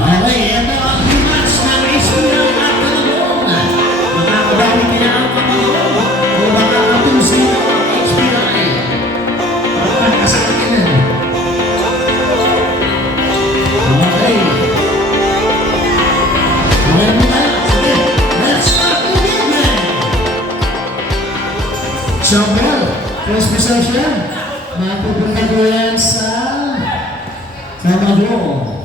Okay, ito ang rematch ng HBI at Kalabong. Makakabali kaya ang Kalabong o makakatusin ang HBI. Pagkakasakin. Okay. Okay muna. Sige, let's start the game. Jumble, first possession. Mapupunta ko yan sa Kalabong.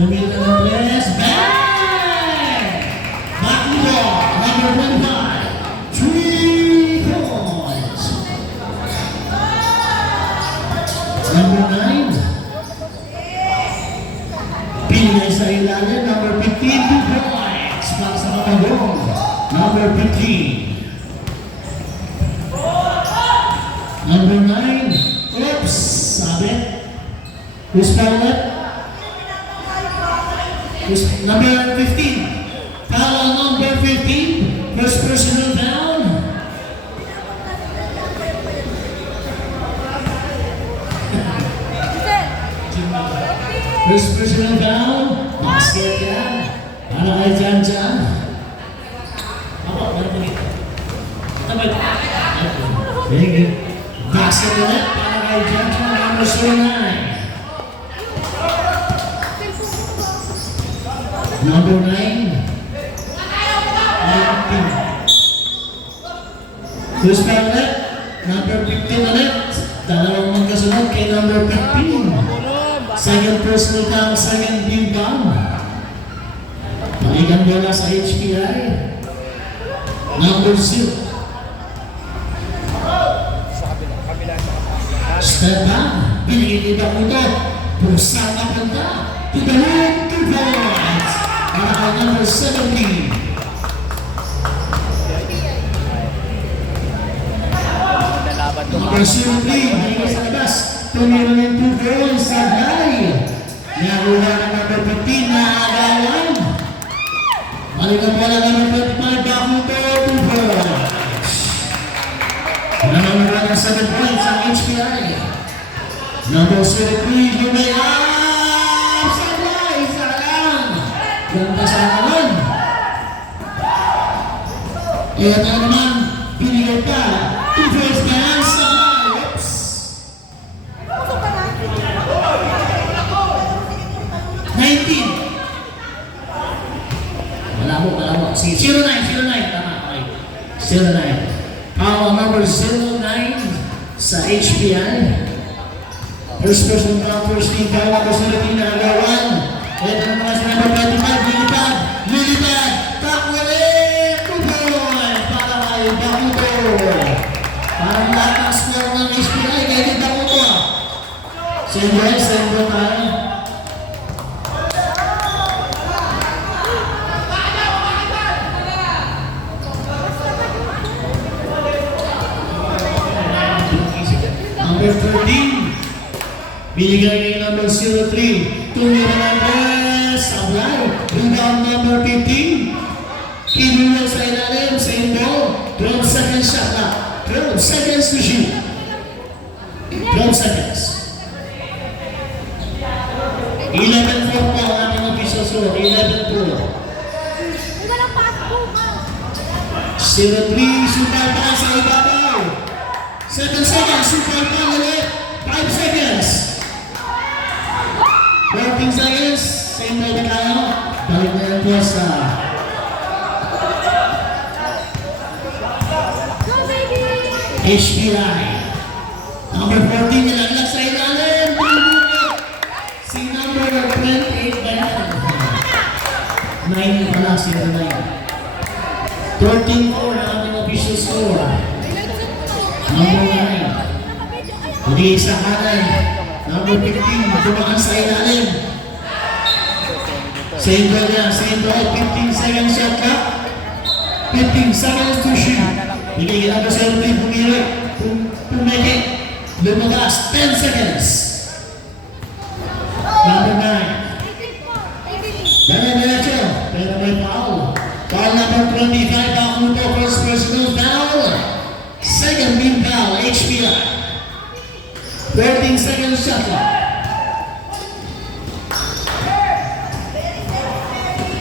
Tumila ng press, bang! Backdoor, number 25, 3 points. Number 9, pinigay sa ilalim, number 15, 2 points. Para sa Kalabong, number 15. Number 9, oops, sabi. Who's pilot? Number 15, foul number 15, first personal down. First personal down, basket yan. Para kay Jan. Ako, meron po dito. Ito ba? Sige. Basket ulit para kay Jan, number 09. Number 9, who's pa ulit? Number 15 ulit. Dalawang magkasunod kay number 15. Second personal down, second team down. Balikan bola sa HPI. Number 0. Step back. Pinigil mo ito. Pusang napunta. To the room, 2 points. Para kay number 17. Number 03, maligay sa labas. Tumira ng 2 points sa high. Nakuha ng number 15 na agawan. Maligay pala number 25, Bakuto, 2 points. Nananura ng 7 points ang HPI. Number 03, Lumea. Ganda sa naman. Kaya tayo naman, pinigay pa. 2 first man sa oops. Wala mo. Sige, 09. Tama. Okay. 09. Power number 09 sa HPI. First person down, first team. Power number 17 na agawan. Ito naman sa number 25, lilipad, takwili, 2 points para kay Bakuto. Parang lahat ang score ng HPI kay Bakuto. Sendo tayo. Number 13, binigay kay number 03. Tumira ng press, sablay. Rebound number 15. Kinuha sa ilalim, same ball. 12 seconds shot na. 12 seconds to shoot. 12 seconds. 11-4 po ang ating official score. 11-4. 03, super pa sa ibabaw. 7 seconds, super pa ulit. 5 seconds. 14 seconds, same ball na tayo. Balik na yan po sa HPI. Number 14, nilaglag sa ilalim. Si number 28 ba yan? 9 pala, 09. 13-4 na ating official score. Number 9. Hindi sa kanan. Number 15, tumakan sa ilalim. Same ball yan, same ball. 15 seconds shot clock. 15 seconds to shoot. Bigay lang sa Erwin, pumili. Lumagas, 10 seconds. Number 9. 25, Bakuto, first personal foul. Second team foul, HBI. 14 seconds shot clock.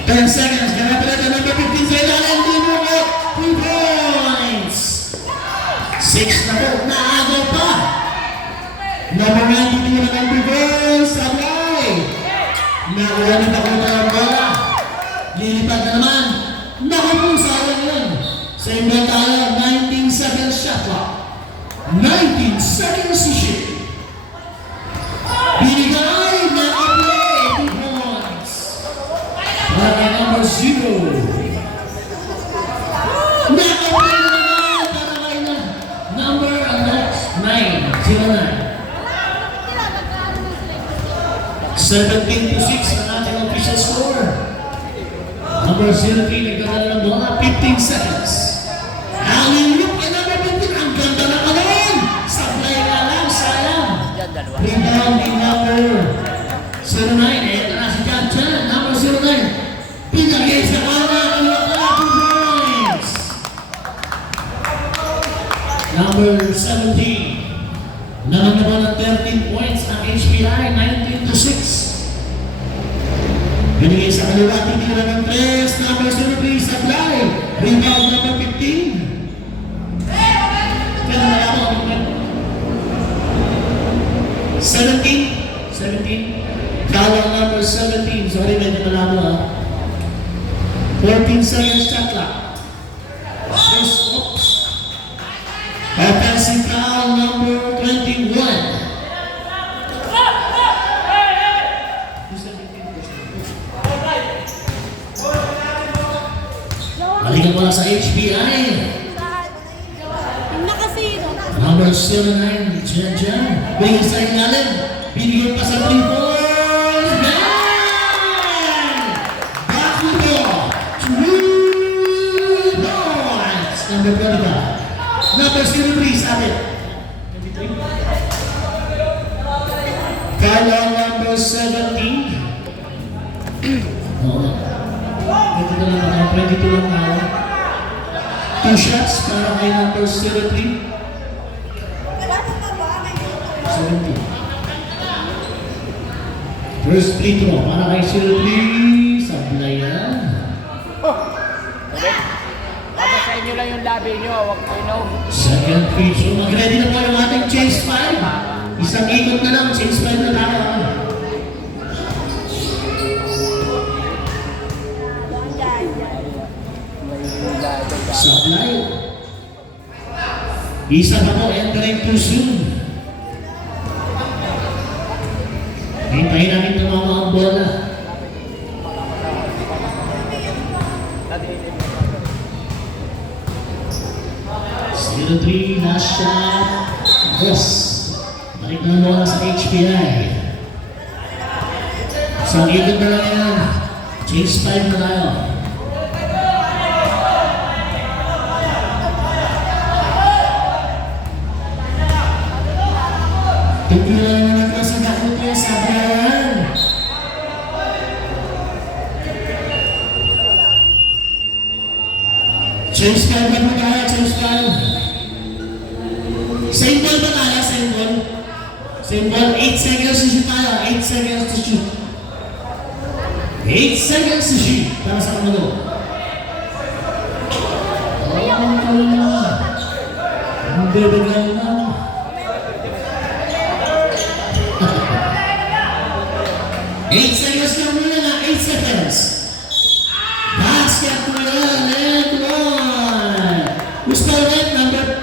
10 seconds, ganap ulit ang number 15 sa ilalim, 2 points. 6 na po, naagaw pa. Number 92 na number 4, Sablay. Nakuha na Bakuto ng bola. Lilipad na naman. Naku po, sayang yun. Same ball tayo, 19 seconds shot clock. 19 seconds to shoot. Binigay na play, 2 points. Para number 0. Nakaplay na naman para kay number 9. 17 to 6 ang ating official score. Number 03, nagdadala ng bola, 15 seconds. Alley-oop kay number 15, ang ganda na kanon! Sablay na lang, sayang. Rebound ni number 09, eto na si John Chan, number 09. Pinagay sa kala, ang lakala, 2 points. Number 17, naman naman ng 13 points ang HBI, 19 to 6. Binigay sa kaliwa, tinira ng 3, number 03, Sablay. Rebound number 15. Kaya na ako, 17. Foul number 17. Sorry, medyo malabo ha. 14 seconds shot clock. Oops. Offensive foul number 21. Balikan bola sa HBI. Number 09, Jen Jen. Bigay sa ilalim. Binigyan pa sa 3 points. Bang! Bakuto. 2 points. Number 25. Number 03, Sabit. 23. Foul number 17. Oo. Ito na lang ako, 22 lang ako. 2 shots para kay number 03. 17. First free throw para kay 03. Sablayan. Tapos sa inyo lang yung labi nyo, huwag mo inom. Second free throw. Mag-ready na po yung ating chase 5. Isang ikot na lang, chase 5 na tayo. Sablay. Isa pa po, entering too soon. Hintayin namin tumama ang bola. 03, last shot. Yes. Balik na ang bola sa HBI. So, ikot na lang yan. Chase 5 na tayo. Tignan naman ko sa Bakuto, Sablayan. Change 5 ba tayo? Change 5. Same ball ba tayo? Same ball? Same ball. 8 seconds to shoot tayo. 8 seconds to shoot. 8 seconds to shoot. Para sa kamalo. Ang bibigyan na. 8 seconds na muna na, 8 seconds. Basket mo yan, and 1. Who's the red number?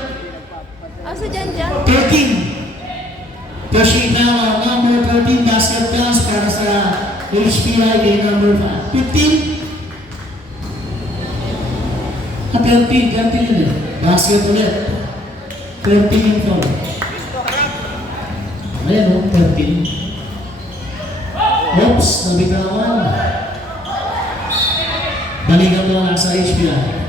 Asa dyan dyan? 13. Pushing now, number 13, basket counts para sa HBI game number 15. 13 yun eh. Basket ulit. 13 yung foul. Ayan o, 13. Oops, nabitawan. Balikan mo lang sa HBI.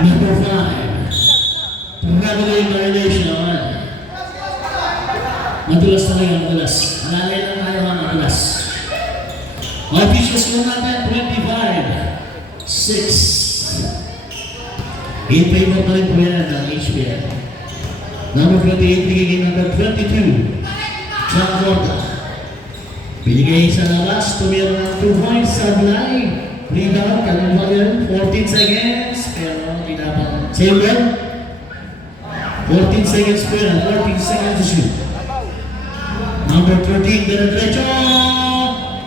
Number 5. Traveling violation. Madulas talaga, madulas. Malalay lang tayo mga madulas. Official score natin, 25-6. In favor pa rin po yan ng HPL. Number 28, bigay number 22. John Gorda. Binigay sa labas, tumira ng 2 points sa line. Rebound, Calvin William, 14 seconds. Pero hindi dapat. Same well. 14 seconds po yan, 14 seconds to shoot. Number 13, Benedrecho.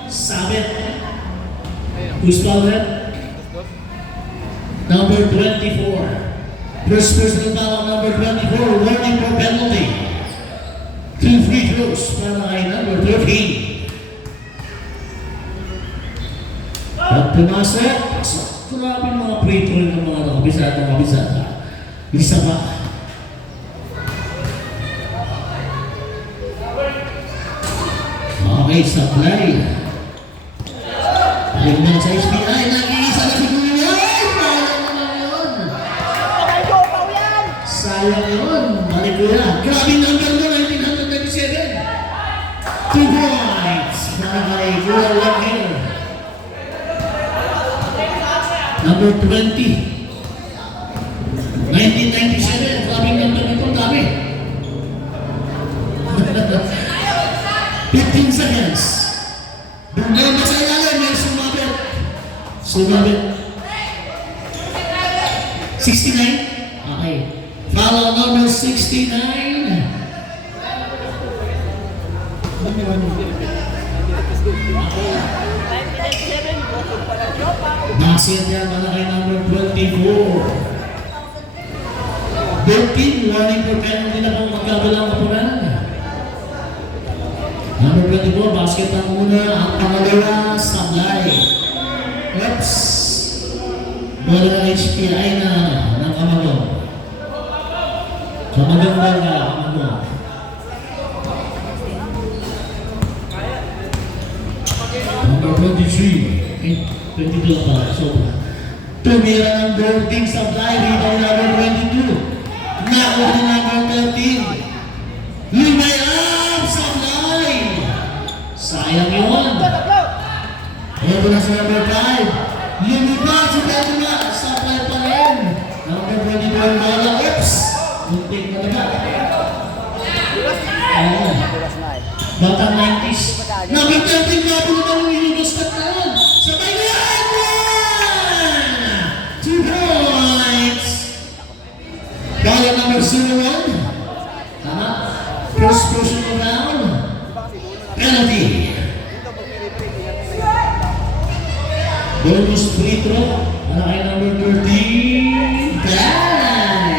Sabit. Who's fouled it? Number 24. First personal foul, number 24, warning for penalty. 2 free throws para kay number 13. At pumasok, pasok. Grabe yung mga free throw ng mga nakabisata. Isa pa. Okay, supply. Tingnan sa SPI, nag-iisa na si Kuya. Sayang yun. Balik ko yan. Grabe number mo, 1997. 2 points. Para kay Kuya Wagner. Number 20. 1997. Grabe number nito. Dami. 15 seconds. Bumaya sa ilalim. May sumabit. 69. Okay. Follow number 69. Basket niya para kay number 24. 13, warning for penalty na kung magkabilang kapunan. Number 24, basket ang una, ang pangalawa, sablay. Oops. Bola ng HPI na ng Kamagong. Kamagong bola, Kamagong. Number 23. 22 pala, so. Tumira ng boarding supply, rebound number 22. Nakuha ni number 13. Lumay up, supply. Sayang yun. Ito na sa number 5. Lumipad si Pedro, supply pa rin. Number 21 bola, oops. Muntik talaga. Batang 90s. Number 13 na po naman yung inulustat na yun. Sabay na yan! 2 points! Kaya number 01. Tama. First personal foul. Penalty. Bonus free throw. Para kay number 13. Bang!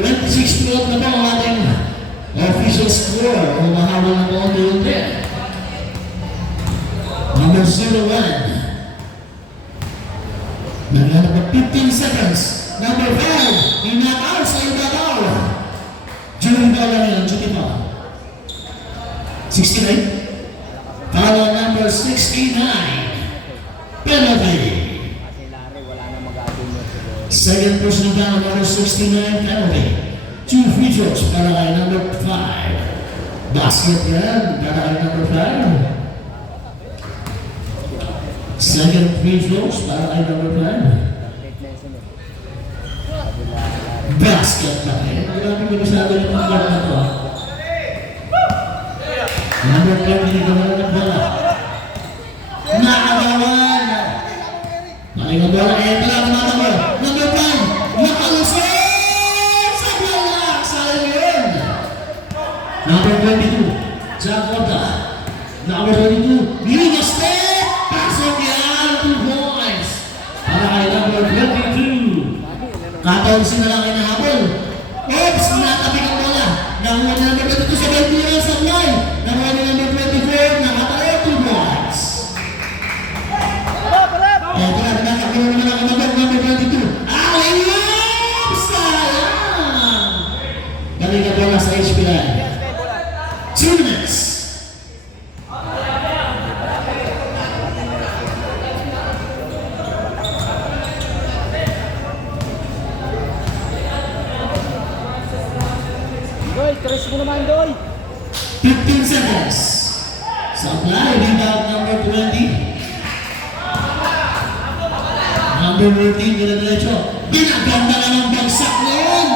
26-12 na po ang ating official score. O mahawal na po ang doon. Number 01. Naghanap ng 15 seconds. Number 5. Inakaw sa ibabaw. June Bala niya, Judy pa. 69. Follow number 69. Penalty. Second personal down, number 69, penalty. 2 free throws para kay number 5. Basket yan para kay number 5. Second free throws para kay number 5. Basket pa rin. Grabe ko masyado yung mga guard na to. Number 5, hindi ko na nagbola. Nakagawan! Maling ang bola, ito lang ang mata mo. Number 5, nakalusot! Sa bola! Sayang yun! Number 22, Jack Gorda. Number 22, Liga Step! Pasok yan! 2 points! Para kay number 22. Kataunsin na lang ay nahabol. Oops! Natabi ang bola. Nakuha ni number 22 sa Belmira sa fly. Nakuha ni number 24. Nakatayo 2 points. Ito na, nakakakuha naman ang number 22. Alley-oop! Sayang! Galing na bola sa HPI. 2 minutes. Doy, tres mo naman, Doy. 15 seconds. Supply, rebound number 20. Number 14, dire-diretso. Binaganda na ng bagsak na yun.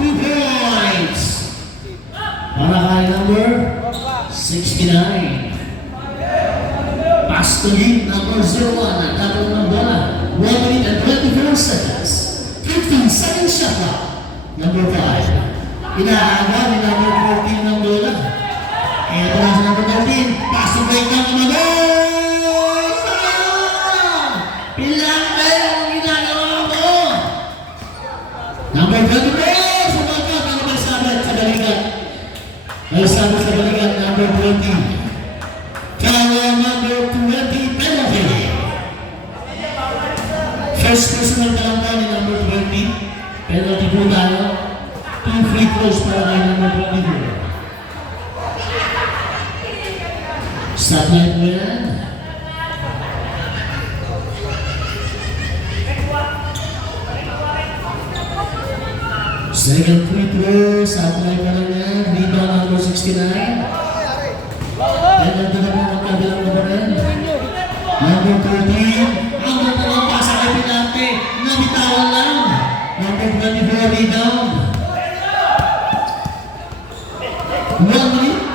2 points. Para kay number 69. Pass to lead number 01. Nagkataon ng bola. 1 minute and 24 seconds. 15 seconds shot clock. Number 5. Inaagaw ni number 14 ng bola. Kaya pala sa number 13. Pass to break ng kumagol. Sayang! Pilante ang ginagawa mo. Number 24. Sumagot ang magsabit sa balikat. Magsabit sa balikat number 20. Kaya number 20 penalty. First personal talangka ni number 20. Penalty po tayo. 2 free throws para kay number 24. Stop line mo yan. Second free throw. Stop line pa lang yan. Rebound number 69. Penalty na po ang kabilang nabaran. Number 13. Ang magandang pasa kay Pilante. Nabitawan lang. Number 24 rebound. 1 minute.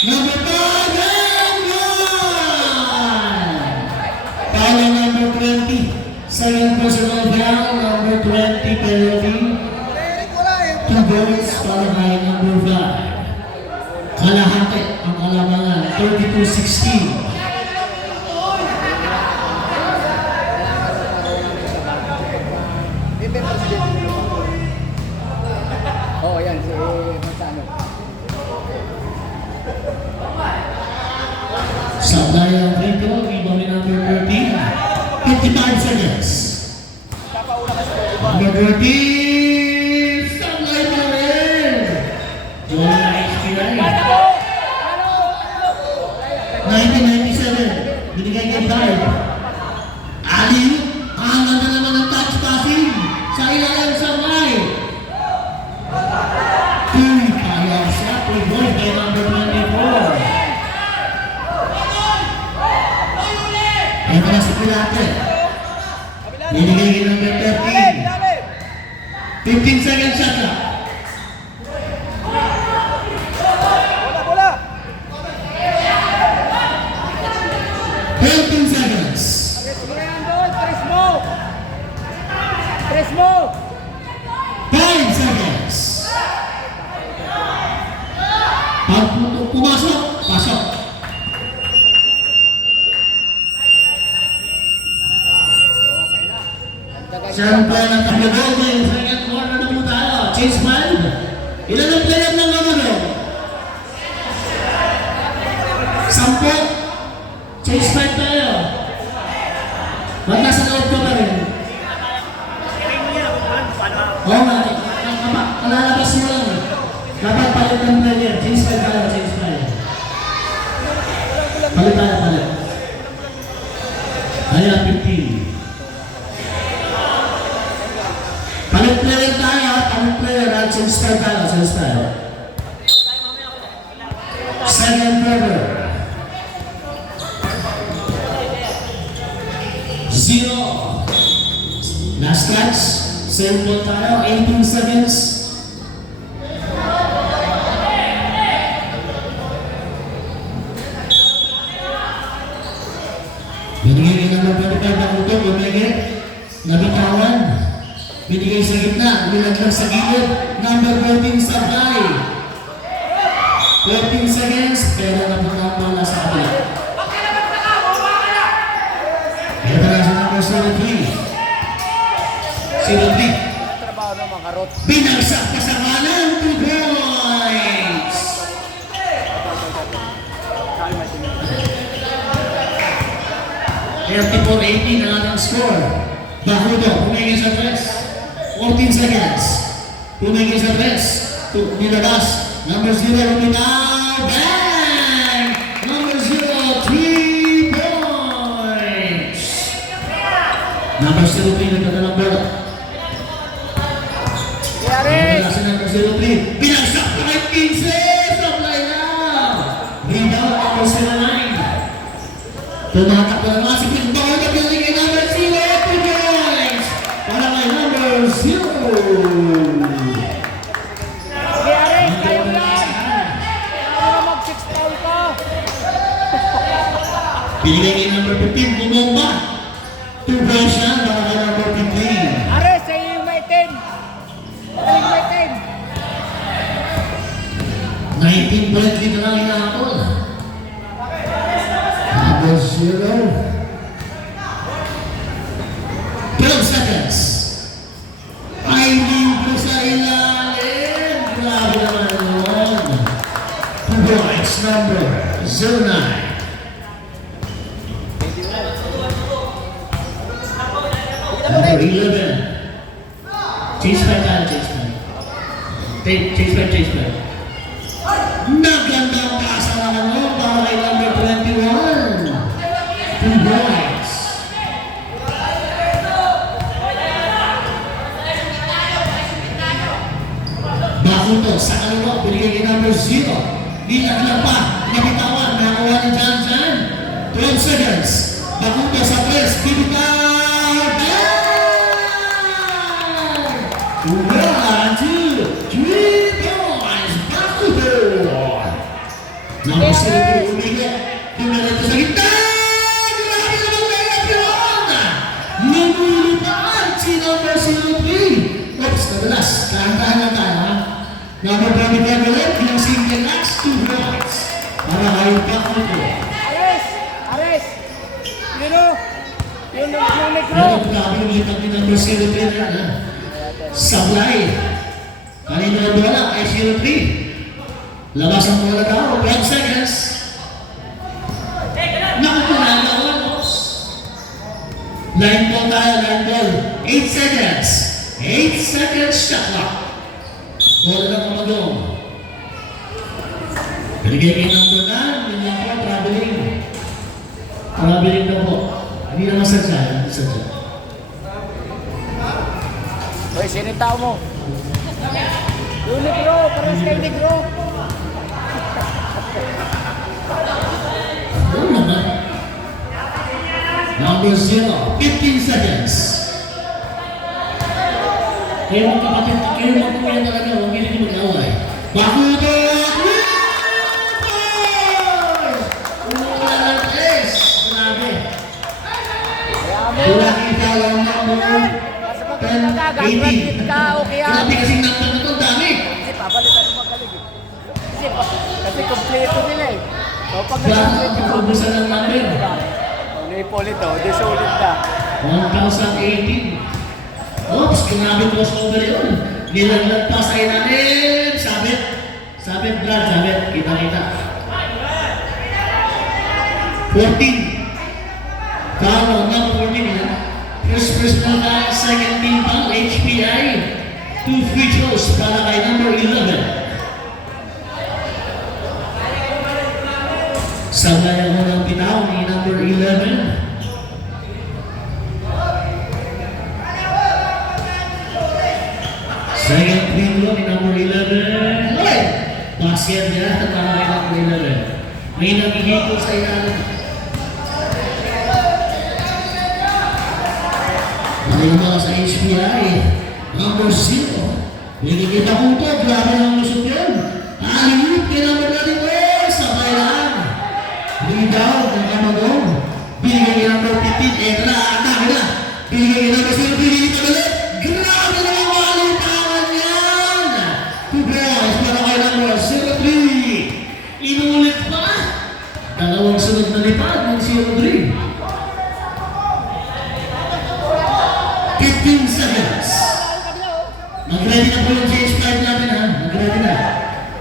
Number 5 and one. Pala number 20. Second personal foul. Number 20 penalty. 2 goals para kay number 5. Kalahati ang kalamangan. 32-16. Oo, yan. Si Mansano. Supply ang free throw. Rebound ni number 13. 55 seconds. Number 13. Supply pa rin. Joel HPI. 1997. Binigay kay Dive. Ali. Ang ganda naman ng touch passing. Sa ilalim sa may. Kaya siya. Pre-board kay number 24. Ito na si Pilate. Binigay kay number 13. 15 seconds shot clock. Bola! 13 seconds. Tres mo! Tres mo! 5 seconds. Pag pumasok, pasok. Siyempre ng tablogol na yung second quarter na po tayo. Chase 5. Ilan ang player ng Gamano? 10. Chase 5 tayo. Ba't nasa loob ko pa rin? Oo nga. Kalalabas mo lang. Dapat palit ng player. Chase 5 tayo. Chase 5. Palit tayo. Palit. Ayan, 15. Palit player tayo, palit player at change style tayo, change style. Second quarter. 0. Last catch. Same ball tayo, 18 seconds. Binigay ka naman 25 na kuto, binigay. Nabitawan. Binigay sa gitna, nilaglag sa gilid. Number 14 supply. 14 seconds, pero napakapala sa kabila. Ito na sa number 03. 03. Trabaho ng mga karot. Binagsak pa sa kanan, 2 points. 34-18 ang ating score. Bahudo, pumigil sa press. 14 seconds. Pumigil sa press. Nilabas. Number 0, lumitaw. Bang! Number 0, 3 points. Number 03, nagkakalang bola. Yari! Nagkakalang si number 03. Binagsak pa kay 15. Tumatak na naman si Pinball na pinigay number 0, 2 points para kay number 0. Sige, Ares, kaya mo yan. Kaya mo mag-6 foul ka. Pinigay kay number 15, bumomba. 2 points siya para kay number 15. Ares, sa'yo yung may 10. Magaling may 10. 19 points dito lang hinahapon. Number 0. 12 seconds. Ay, libo sa ilalim. Grabe naman yun. 2 points, number 09. Number 11. Chase back tayo, chase back. Chase back. Nagandang pasa naman yun para kay number 21. 2 points. Bakuto sa kaliwa, binigay kay number 0. Lilat lang pa, nabitawan, nakakuha ni Jan. 12 seconds. Bakuto sa 3, bibitaw. 1, 2, 3 points. Bakuto. Number 0, umigay. Pinalito sa gitna. Grabe naman layup yun. Lumulipad si number 03. Oops, nadalas. Kahantahan lang tayo, ha? Number 25 ulit, yung single last 2 points. Para kayo Bakuto. Ares. Yun o. Yung negro. Pero grabe yung lipat ni number 03 na yan, ha? Sablay. Kanina ang bola ay 03. Labas ang bola daw. 12 seconds. Nakukunan na ako. Line ball tayo, line ball. 8 seconds. 8 seconds shot clock. Bola ng Kamagong. Binigay kay number 9. Yun lang po, traveling. Traveling na po. Hindi naman sadya. Hindi sadya. Hoy, sino yung tao mo? Yung negro, pares kay negro. Oo naman. Number 0, 15 seconds. Kayo mga kapatid, kayo mga kuya talaga, huwag hindi mag-away. Bakuto! Umulan ng 3. Grabe. Wala kita lang number 10, 18. Grabe kasing number na ito, dami. Kasi papalitan mo magaling eh. Kasi kompleto nila eh. So pag Grabe, nag-complete yung pagkubusan ng number. ulit o, di sulit na. 1018. Oops, grabe crossover yun. Nilaglag pa sa ilalim. Sabit, Brad, sabit. Kita. 14. Foul on number 14 yan. First personal foul, second team foul, HPI. 2 free throws para kay number 11. Sabay ako ng bitaw ni number 11. Second free throw ni number 11. Ay! Basket niya para kay number 11. May nangihito sa ilalim. Ayun mga sa HPI. Number 0. Nakikita ko ito. Grabe ang lusot yun. Aliyup kay number 11. Sabay lang. Rebound ng Kamagong. Binigay kay number 15. Eto na, atake na. Binigay kay number 0. Binigay kay ulit. Grabe na ang malitawan yan. 2 points para kay number 03. Inulit pa. Dalawang sunod na lipad ng 03. 15 seconds. Mag-ready na po yung change card natin, ha? Mag-ready na.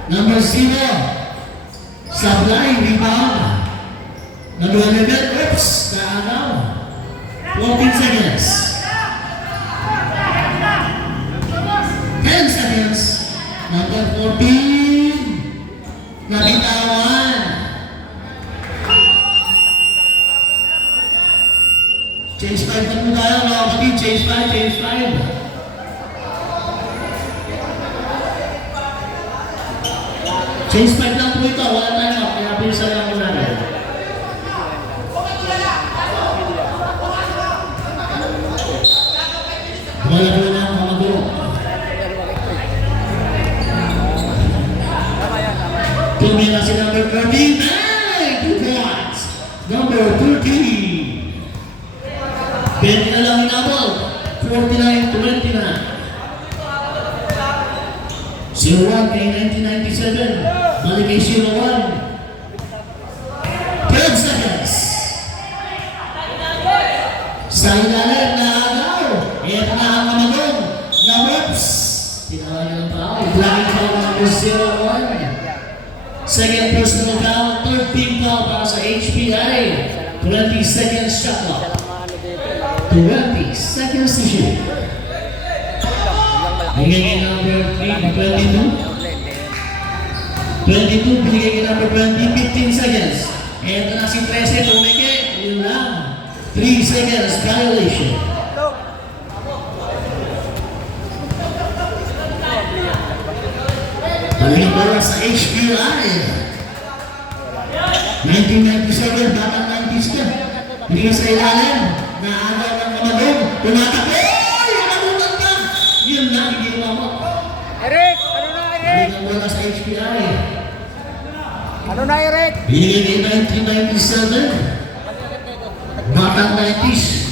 Number 0. Sablay, rebound. Number 11, oops, kaagaw. 14 seconds. 10 seconds. Number 14. Nabitawan. Change 5 na po tayo, mga kapatid. Change 5. Change 5 lang po ito. Wala tayo. Kaya pinsa lang po natin. Tumina si number 39, 2 points. Number 30. 20 na lang inabot. 49-29. 0-1 kay 1997. Balik kay 0-1. 12 seconds. Sa ilalim na agaw. Ito na ang mamagong na Whoops. Tinawag ng tao. Blocking foul number 0-1. Second personal foul. Third team foul para sa HPI. 20 seconds shot clock. 20 seconds to shoot. Binigay kay number 3, 22. 22, binigay kay number 20, 15 seconds. Ito na si 13, tumike. Yun lang. 3 seconds violation. Balikin bola sa HPI. 1997, batang 90s ka. Binigay sa ilalim. Naagaw ng kamagong. Tumatakbo. Nakabutan ka. Yun lang, hindi umamot. Eric! Ano na, Eric? Balikin bola sa HPI. Ano na, Eric? Binigay kay 1997. Batang 90s.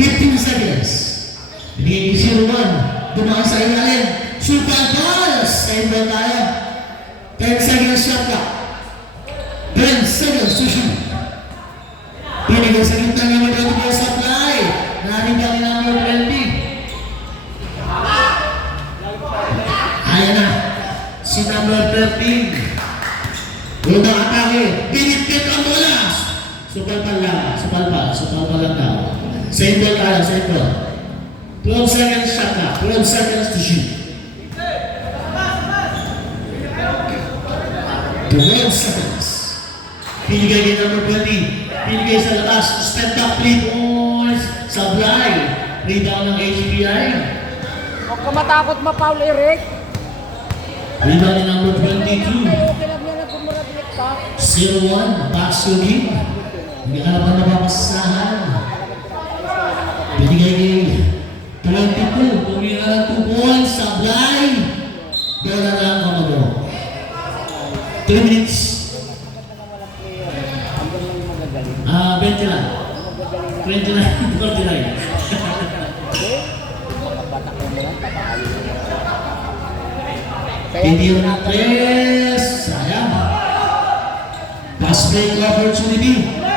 15 seconds. Binigay kay 0-1. Dumaan sa ilalim. Super balls! Sa iba tayo. 10 seconds shot clock. 10 seconds to shoot. Binigay sa gitna ng mga supply. Narinig ni number 20. Ayan na. Si number 13. Unang atake. Binipit ang bola. Supalpal lang. Supalpal lang daw. Same ball tayo. Same ball. 12 seconds shot clock. 12 seconds to shoot. 12 seconds. Pinigay kay number 20. Pinigay sa labas. Step back 3 points. Sablay. Rebound ng HPI. Huwag ka matakot ma-foul, Eric. Rebound ni number 22. Okay lang yan ang kumurabit ka. 0-1. Baksugi. Hindi ka naman napapasahan. Pinigay kay 22. Tumira ng 2 points. Sablay. Bola lang kamago. 3 minutes. 20 lang. 29, 49. Hindi mo ng 3. Sayang. Pass playing opportunity.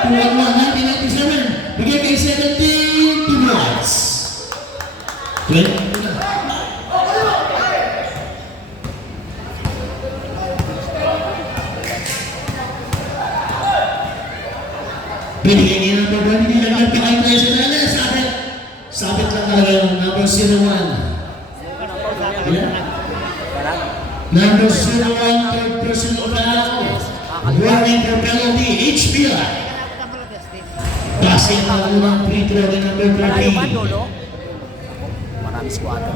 2-1, 1997. Bigay kay 17. 2 points. 20. Binigay niya ng number 1, hindi lang yung pinay tayo sa dala. Sabit lang talaga yung number 01. Yeah. Number 01, third person foul. Warning for penalty, HPI. Basket ang unang free throw ni number 13. Marami squatter.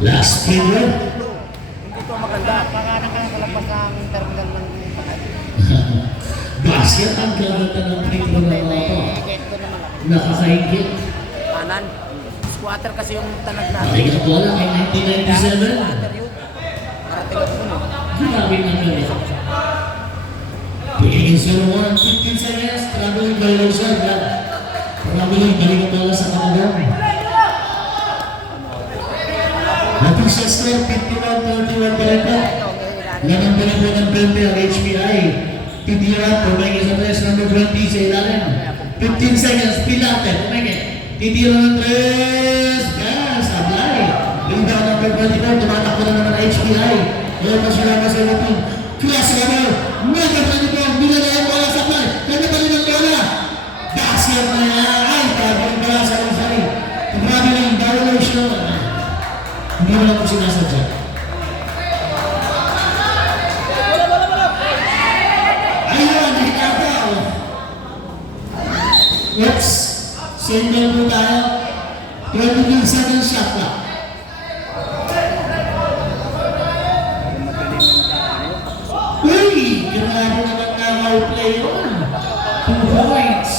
Last free throw. Hindi to maganda. Pangalan ka nakalampas ng terminal ng Basket ang gagawin ng free throw na ito. Nakakaingit. kanan. Squatter kasi yung tanag natin. Nakikita ko lang kay 1997. Squatter yun. Parating ako nun. Grabe na kami. Pagiging 0-1, 15 seconds, traveling violation. Traveling, balik ang bola sa kanagam. Natin siya score, 51-31 talaga. Yan ang pinag ng 20 ang HPI. Titira, pumagin sa 3, number 20 sa ilalim. 15 seconds, pilate, pumagin. Titira ng 3, gas, ablay. Rebound number 24, tumatakbo na naman ang HPI. Ngayon pa sila sa ilalim. Class level, mega 24, bila na yung bola sa play. Kanya pa rin ang bola. Basket na yan. Ay, tabang bola sa Rosary. Traveling violation. Hindi mo lang kung sinasadya. Ayun, nakikita. Oops. Single po tayo. 22 seconds shot clock. Uy! Grabe naman nga outplay yun. 2 points.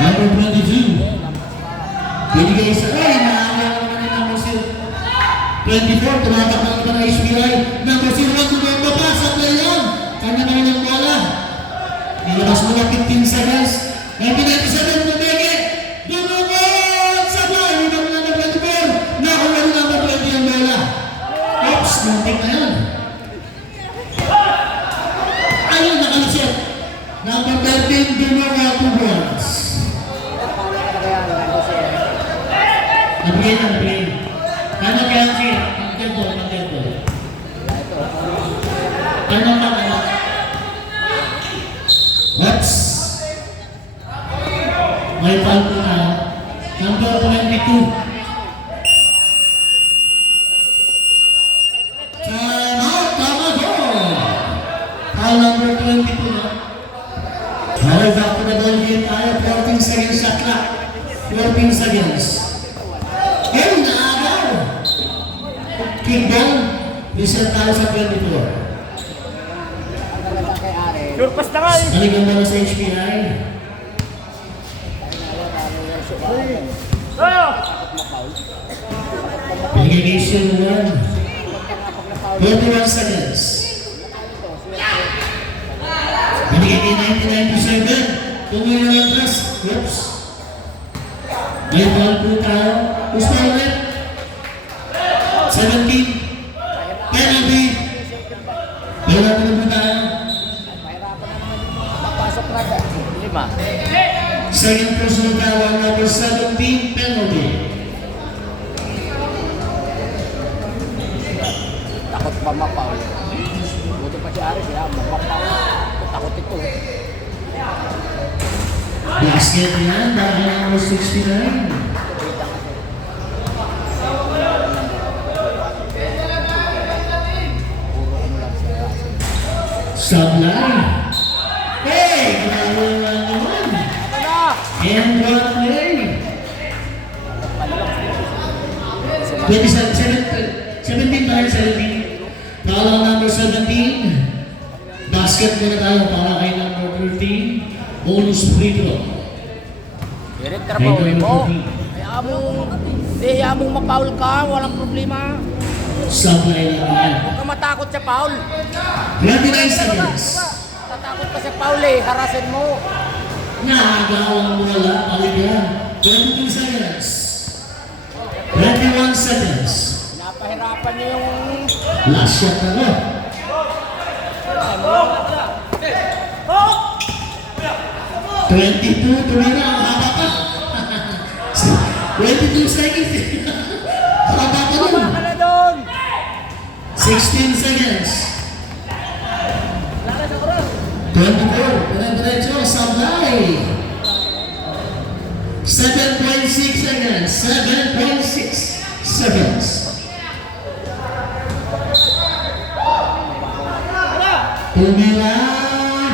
Number 22. Binigay sa rin. Naawa naman 24, tumatak na naman ng HBI. Number 01, tumemba pa sa play lang. Kanya naman ng bola. Nilabas mo na 15 seconds. 1997, Mabeke. Dumukot sa play. Rebound na number 24. Nakuha na number 20 ang bola. Oops, muntik na yan. Ayun, nakalusot. Number 13, Dumukot 2 points. Nabigay na, nabigay na. Ano kaya siya? Pag-tempo, pag-tempo. Ano ka, ano? Oops! May foul po na. Number 22. Time out! Tama ko! Foul number 22 na. Okay, back to the ball game tayo. 14 seconds shot clock. 14 seconds. Hey, naagaw! Kickball, reset tayo sa 24. Sure pass na nga eh. Balikan mo na sa HPI. Oh! Delegation 1. 21 seconds. Binigay kay 1997. Tungoy na ang press. Oops. May ball po tayo. Gusto ulit. 17. Penalty. Penalty na po tayo. Papasok na ba? 5. Second personal foul, number 17, penalty. Takot pa mapaw. Buti pa si Aris, kaya mapaw. Takot ito. Basket yan, dahil number 69. Sablay. Hey! Grabe naman. And what play? 17 tayo, 17. Foul number 17. Basket muna tayo para kay number 13. Bonus free throw. Direct trabaho mo. Kaya mong mapaul ka, walang problema. Sablay lang yan. Huwag ka matakot sa foul. 29 seconds. Tatakot ka sa foul eh, harasin mo. Nakagawang wala, balik yan. 22 seconds. 21 seconds. Napahirapan niyo yung... Last shot na ko. 22, tumira, ang haba pa. 22 seconds. Haba pa Baba nun. ka na doon! 16 seconds. 24, dire-diretso, sablay. 7.6 seconds. 7.6 seconds. Tumira,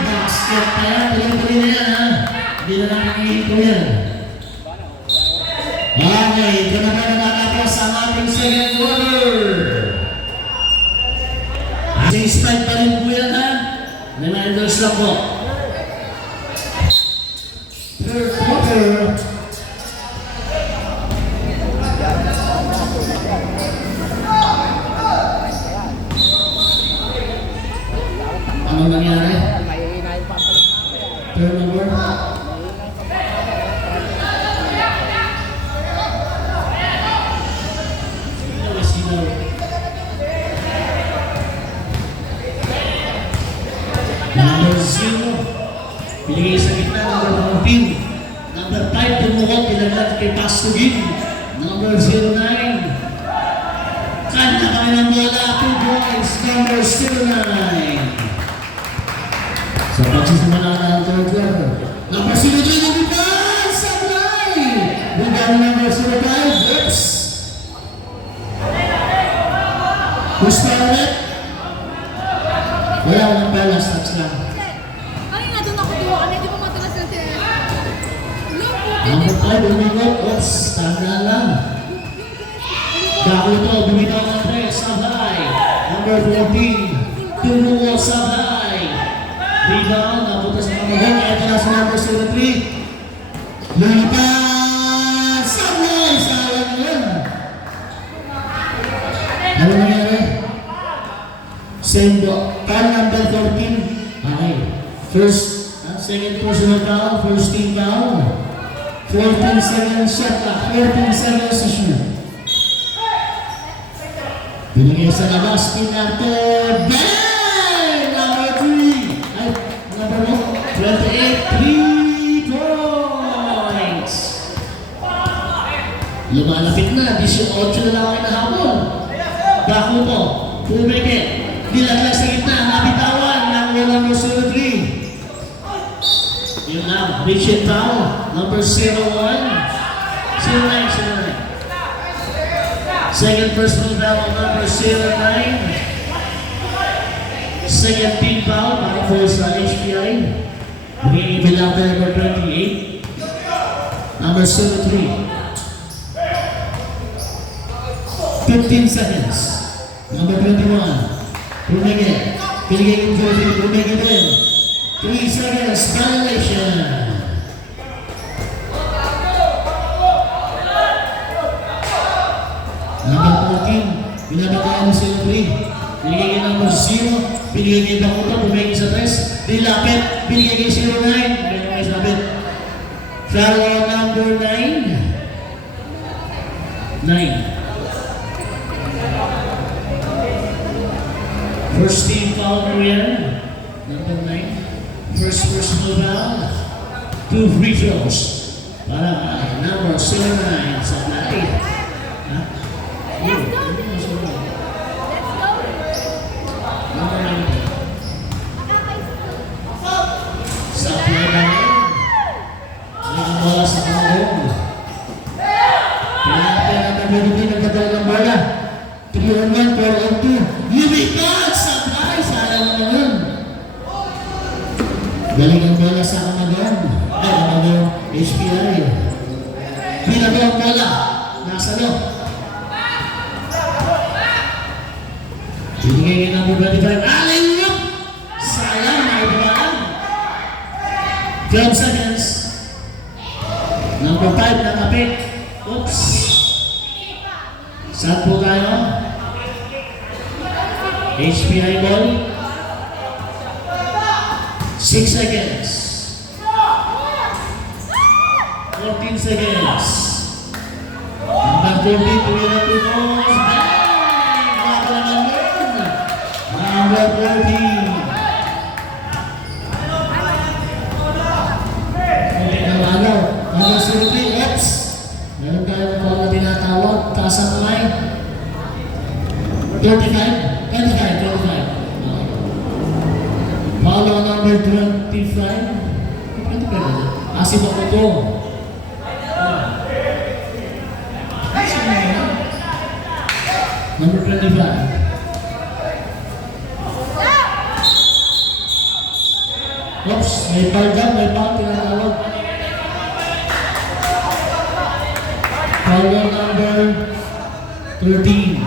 basket pa yan. Tuloy-tuloy na yan, ha? Hindi na namin iito yan. Okay, ito na ba natatapos ang ating second quarter? 6-5 pa rin po yan, ha? Reminders lang po. Third quarter. Ano nangyari? Mahihina yung papalit. Turnover. Sino? Number 0. Binigay sa gitna. Number 14. Number 5. Tumukot. Pinaglat kay Pastugin. Number 09. Kanya kami ng bola. 2 points. Number 09. Sa pagsisimula na ang third quarter. Number 03 na bitas! Sablay! Rebound number 05. Oops! Gusto ulit? Wala walang pala. Stats lang. Ay, nga doon ako diwa ka na, di ba matalas na siya? Number 5, umikot. Oops! Tanda lang. Dako ito. Bumitaw ng 3. Sablay. Number 14. Tumuko Sablay. Rebound. Napunta sa pamahon. Ito na sa number 03. Lilipas! Sablay! Sayang yun. personal foul, first team foul. 14 seconds shot clock, 14 seconds to shoot. Binigay sa labas, Pinarto, bang! Number 3, ay, number 28, 3 points. Lumalapit na, 18 na lang ay nahabol. Bako po, Pumeke, nilaglag sa gitna, nabitawan ng number 03. Yun lang, Richard Tao, number 01, 09. Second personal foul, number 09. Second team foul, para po sa HPI. Bringing it out there, number 28. Number 03. 15 seconds. Number 21. Pumeke. Pinigay yung 40. Pumeke din. 3 seconds. Violation. Number 14. Binabataan si 03. Pinigay yung number 0. Pinigay yung Bakuta. Pumeke sa 3. Dilapit. Pinigay yung 09. Pinigay yung lapit. Foul number 9. 9. First team foul career, number 9. First personal foul, 2 free throws para kay number 09 sa natin. Let's go! Let's go! Number 9. Sa play ba rin? May bola sa kamagong. Kaya number 15 nagkataon ng bola. 3-on-1, 4-on-2. Lumipad sa try! Sayang naman. Galing ang bola sa kamagong. Ay, kamagong HPI. Pinago ang bola. Nasa loob. Binigay niya number 25. Alley-oop! Sayang, nakibabaan. 12 seconds. Number 5, nakapit. Oops. Saan po tayo? HPI ball. 6 seconds. 14 seconds. Number 30, tumira 2 balls. Bang! Baka naman. Number 30. Hindi na malaw. Number 03, oops. Meron tayo ng mga tinatawag. Taas ang kamay. 35. 25. Follow number 25. 25. Asip ako to. Number 25. Oops, may foul dyan, may foul, tinatawag. Follow number 13.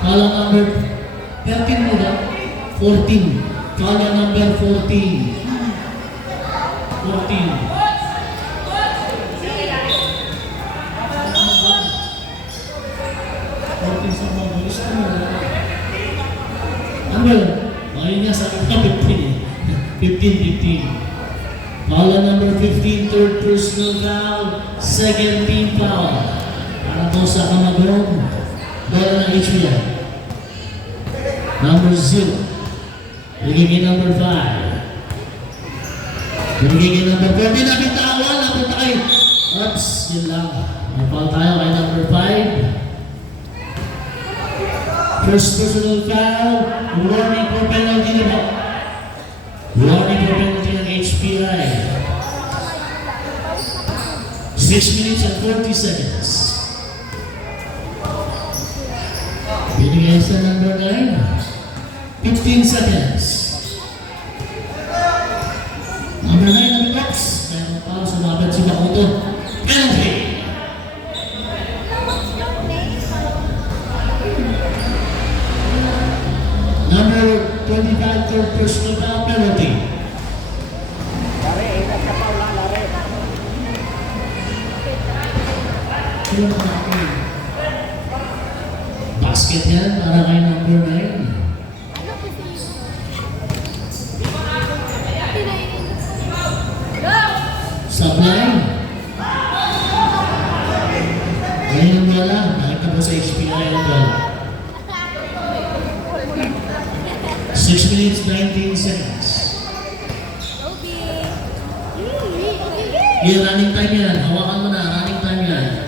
Follow number 13 mo ba? 14. Follow number 14. 14. Ano? Ayun niya, sabi ka 15 eh. 15. Follow number 15, third personal foul, second team foul. Para po sa kamagong, bola ng HBI. Number 0. Bigay number 5. Bigay number 4. Nabitawan, napunta kay. Oops, yun lang. May foul tayo kay number 5. First personal foul, warning for penalty na ba? Warning for penalty ng HPI. 6 minutes and 40 seconds. Binigay sa number 9. 15 seconds. Number 9 na box. Meron pa sumabit si Bakuto. Penalty. Number 25, third personal foul penalty. Lare, ingat ka pa ulang, lare. Basket yan para kay number 9. Ano kasi? Supply. Ngayon ang wala. Nakita po sa HPI ang wala. 6 minutes, 19 seconds. Yung running time yan. Hawakan mo na. Running time yan.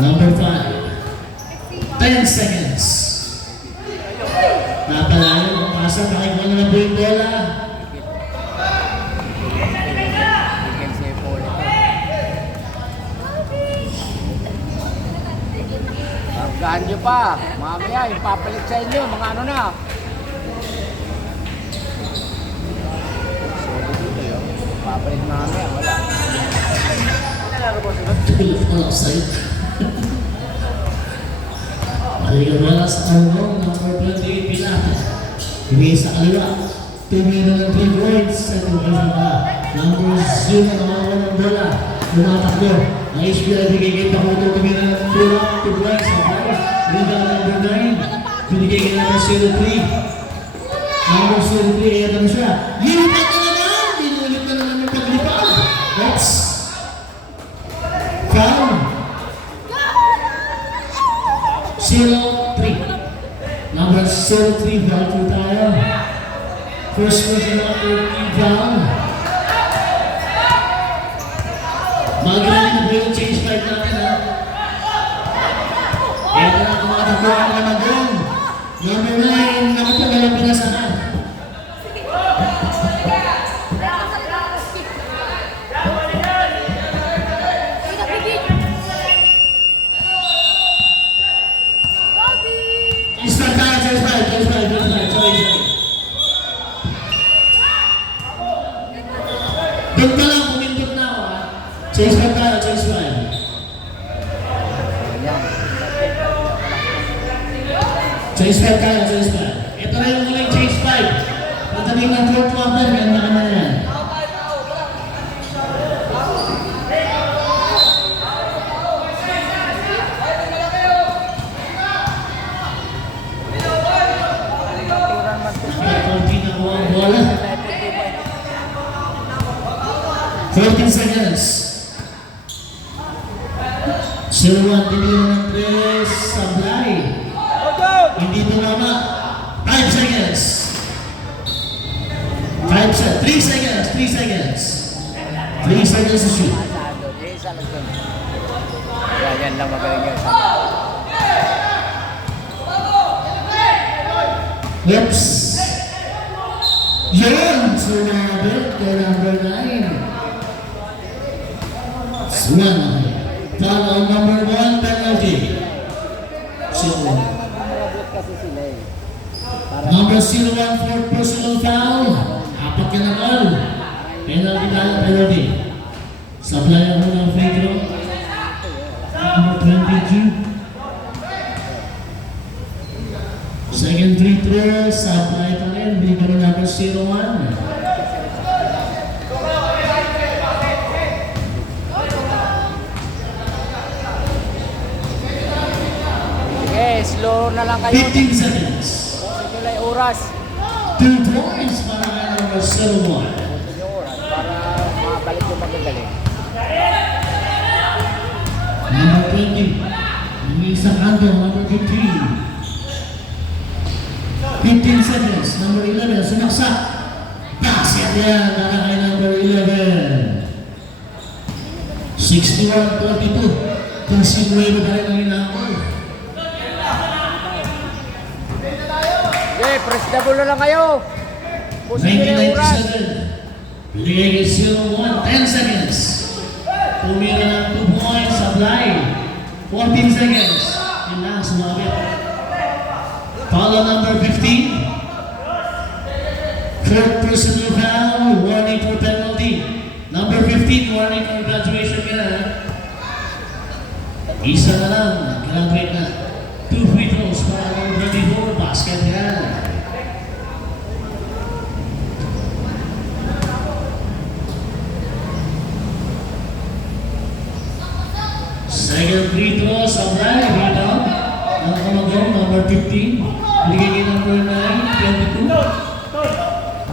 Number 5. 10 seconds. Napalayo ang pasa. Pakikuha na lang po yung bola. Against the Paul ito. Pagkaan nyo pa. Mamaya, ipapalit sa inyo. Mga ano na. Solid dito yun. Ipapalit mamaya. Wala. Tulog ko offside. Balikan bola sa Argong. Number 28 Pilate. Hindi sa kaliwa. Tumira ng 3 points. Sa tungkol sa mga. Number 0 na mga ng bola. Tumatakbo. Ang HPI bigay pa ko ito. Tumira ng 2 points. Rebound number 9. Binigay ka number 03. Number 03. Ayan naman siya. Lipat na naman! Inulit na naman yung paglipad. That's foul. 0-3. Number 03, foul po tayo. First person number 3, foul. Magaling na po yung change card natin, ha? Kaya na kumatakbo ang mga mag-on. Number 9, nakapagalang pinasahan. Start tayo, change card. Sorry. Doon ka lang, pumindot na ako, ha? Change card tayo, change card. Change card tayo, change card. Ito na yung muling change card. Pagdating ng fourth quarter, ganda ka na yan. Konti na ko ang bola. 14 seconds. 0-1, tinira ng 3, Sablay. Hindi tumama. 5 seconds. 3 seconds. 3 seconds to shoot. Yan lang magaling yun. Oops. Yan! Sumabit kay number 9. Suwan. Foul on number 1, penalty. Kasi sila eh. Number 01, fourth personal foul. Apat ka na all. Penalty tayo, penalty. Supply ako ng free throw. Number 22. Second free throw, supply pa rin. Bigyan ko number 01. Okay, slow na lang kayo. 15 seconds. Sige lang yung oras. 2 points para kay number 01. Sige yung oras para makabalik yung magagaling. Number 20. Yung isang kanto, number 15. 15 seconds. Number 11, sumaksak. Basket yan para kay number 11. 61-42. Kasi 9 pa rin ang inaakol. Okay, press double na lang kayo. Pusin nyo na yung oras. 1997. Binigay kay 01. 10 seconds. Tumira ng 2 points. Supply. 14 seconds. Yun lang, sumabit. Follow number 15. Third personal foul. Warning for penalty. Number 15, warning for graduation ka na. Isa na lang. Graduate na. 2 free throws para number 24. Basket yan. Second free throw, Sablay, rebound. Ang kumagaw, number 15. Binigay kay number 9, 22.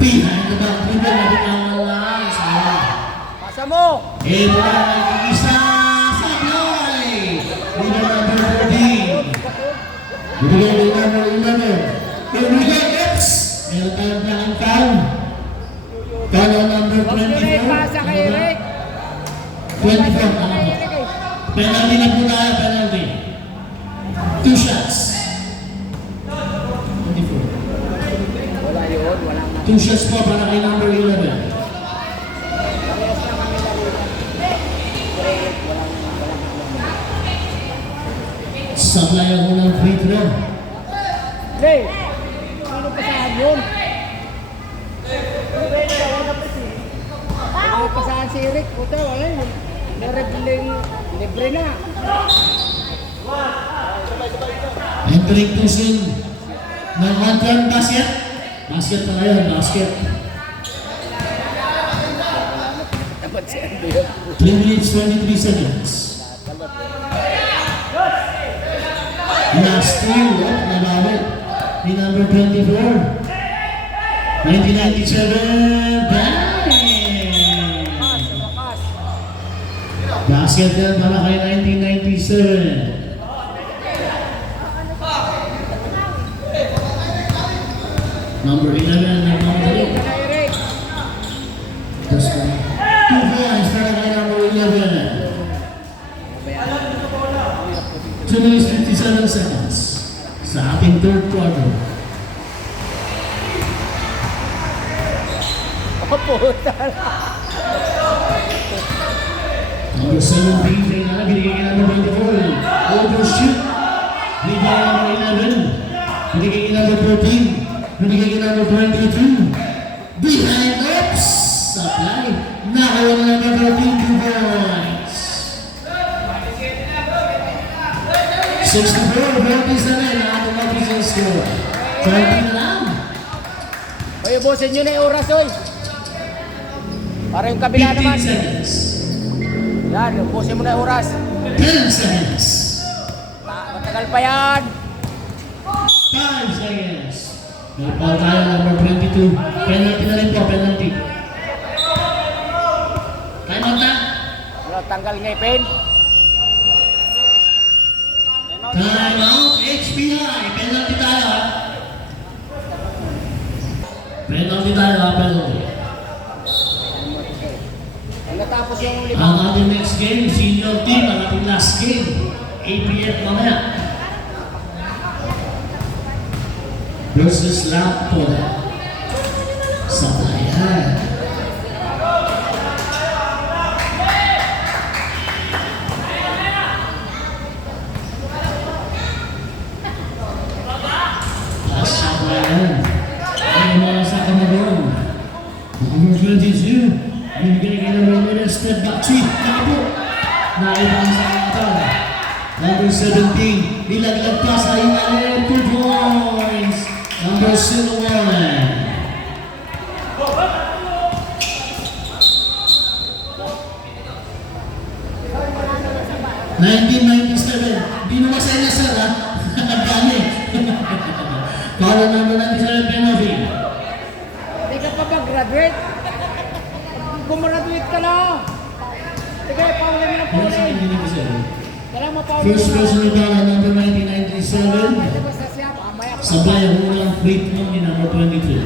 Behind the back, dribble na binawan lang. Sayang. Pasa mo! Ito na ang isa. Sablay! Leader number 14. Bibigay ni number 11. Bibigay X. Meron tayong black foul. Foul on number Huwag nyo na 24. ipasa kay Eric. 24. Kay Ano po? Eric eh. Penalty na po tayo, penalty. 2 shots. 24. Wala yun, wala na. 2 shots po para kay number 11. Parehas na kami laro. Correct, wala na. Sablay ang unang free throw. Hey! Sino pasahan yun? Ano pasahan si Eric? Puta, wala yun. Libre na. Entering pusin ng one-turn basket. Basket na ngayon, basket. Dapat si Ando yun. 3 minutes, 23 seconds. Last 2, nabawit. Ni number 24. 1997, bang! Basket yan para kay 1997. Number 11, nagmamadali. Eric! Just 2 points para kay number 11. 2 minutes, 57 seconds sa ating third quarter. Puta. Number 17, kay na binigay kay number 24. Overshoot. Rebound number 11. Binigay kay number 14. Binigay kay number 22. Behind ups. Supply. Nakawa na number 13, 2 points. 64, 47 ang ating official score. 30 na lang. Oy, ubusin nyo na yung oras, oy. Para yung kabila 15 naman. seconds. Yan, ubusin mo na yung oras. 10 seconds. Matagal pa yan. 5 seconds. May foul tayo, number 22. Penalty na rin po, penalty. Time out na. Wala, tanggal ngipin. Time out, HPI. Penalty tayo ha. Penalty tayo ha, penalty. Natapos yung Ang limang. ating next game, senior team, ang ating last game. APF mamaya. Versus Lampon. Sabayan. Sabayan. Ay, mga sa Cameroon. Number 22. Binigay kay number 11, step back 3. Nakapo. Naibang sa kata. Number 17. Nilaglag pa sa ilalim. 2 points. Number 01. Di mo masaya na sir ha? Dami. Kala number 97 penalty. Hindi ka pa ba graduate? Gumraduate ka na. Sige, paulin mo na Ano sa paulin. hindi ko sir? Kailangan mo paulin First mo na. person na bala number 1997. Hindi ba sa siya? Mamaya ka. Sabay ang unang free throw ni number 22.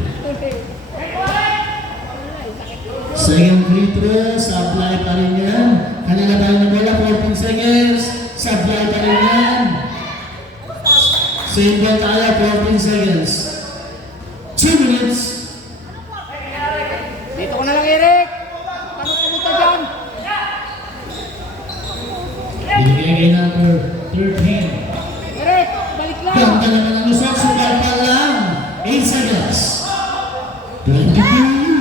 Second free throw, supply pa rin yan. Kanila tayo na bola, 14 seconds. Supply pa rin yan. Same ball tayo, 14 seconds. 2 minutes. Dito ko na lang, Eric. Ano pumunta dyan? Binigay kay number 13. Eric, balik lang. Ganda naman ang lusok, sugal pa lang. 8 seconds. 22,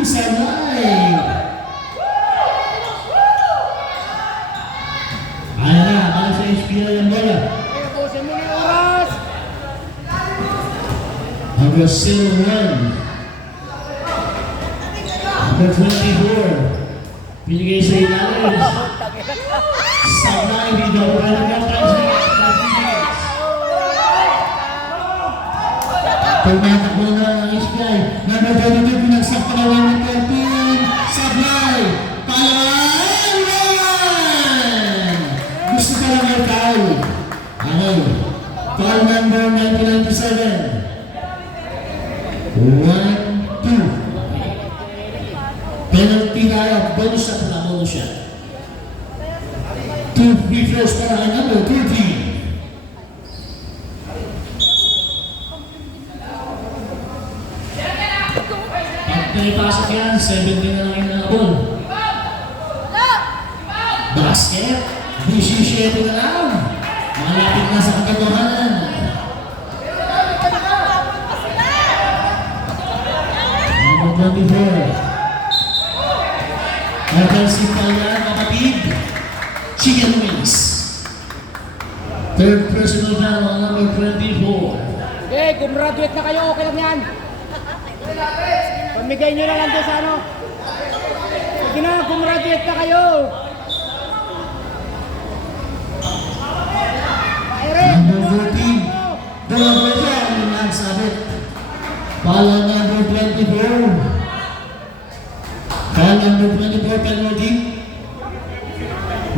sabay. Ayan na, balik sa HPL yung bola. Ay, ubusin mo na yung oras. Number 01. Number 24. Binigay sa ilalim. Sabay, video. Welcome, 5 seconds. Tumatakbo na ang HBI. Number 22, pinagsak pa na 113. Sablay. Palawan! Gusto ka lang yung foul. Okay. Foul number 1997. 1, 2. Penalty tayo. Bonus shot na. Bonus shot. 2 free throws para kay number 13. Naipasok yan, 17 na lang yung nakabol. Basket, 17 na lang. Malapit na sa katotohanan. Number 24. Napansin pa yan, kapatid. Chicken wings. Third personal foul on number 24. Okay, gumraduate na kayo, okay lang yan. Pamigay nyo na lang doon sa ano. Sige na, gumraduate na kayo. Number 14. Number 4, yung nagsabit. Pala number 24. Pala number 24, penalty.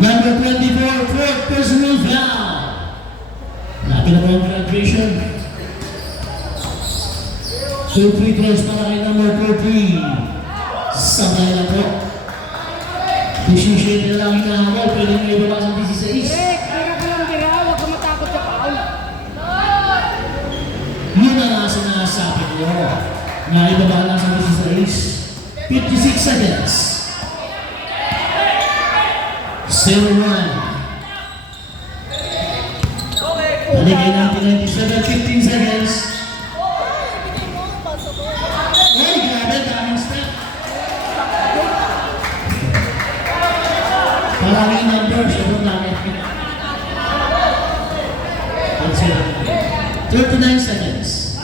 Number 24, fourth personal foul. Natin na ang graduation. 2 free throws para kay number 14. Sabay lang po. 17 na lang hinahabol. Pwede mo ibaba sa 16. Tira ka lang, tira. Huwag ka matakot sa foul. Yun na nga sinasabi ko. Na ibaba lang sa 16. 56 seconds. 0-1. Taligay natin 97, 15 seconds. Ay, grabe, daming step. Parang yung number, sobrang dami. 39 seconds.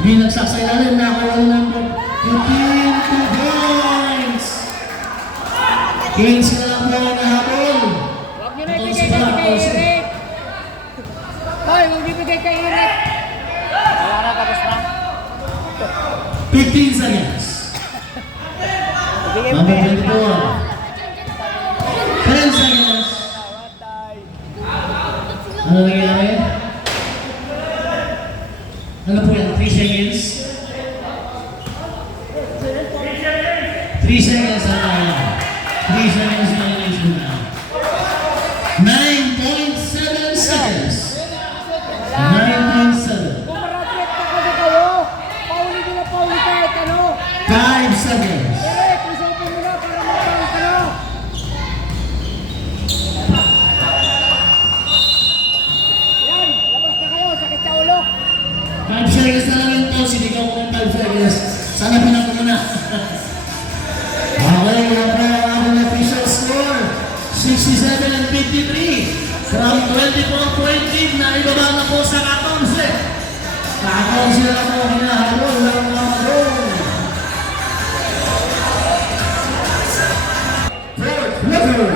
Hindi nagsasaylarin, nakakuha ng number 15, 2 points. 15 na lang po ang nahabol. Huwag nyo na ibigay kay Eric. Hoy, huwag nyo ibigay kay Eric. Wala na, tapos na. 15 seconds. Ibigay mo Number kay Eric. 24. 10 seconds. Ano nangyari? Ano po yan? 3 seconds? 3 seconds na tayo. 3 seconds na inisip na. 9.7 seconds. 9.7. Gumraduate na kasi kayo. Pauli nyo na pauli kahit ano. 5 seconds. Eric, isipin mo na para mag-foul ka na. Yan, labas na kayo. Sakit sa ulo. 5 seconds na lang yung toss. Hindi ko kung 5 seconds. Sana pinang ko muna. Okay, yan po ang ating official score. 67 and 53. From 24-point lead na ibaba na po sa 14. 14 na po hinahabol ng mga goal. Fourth quarter.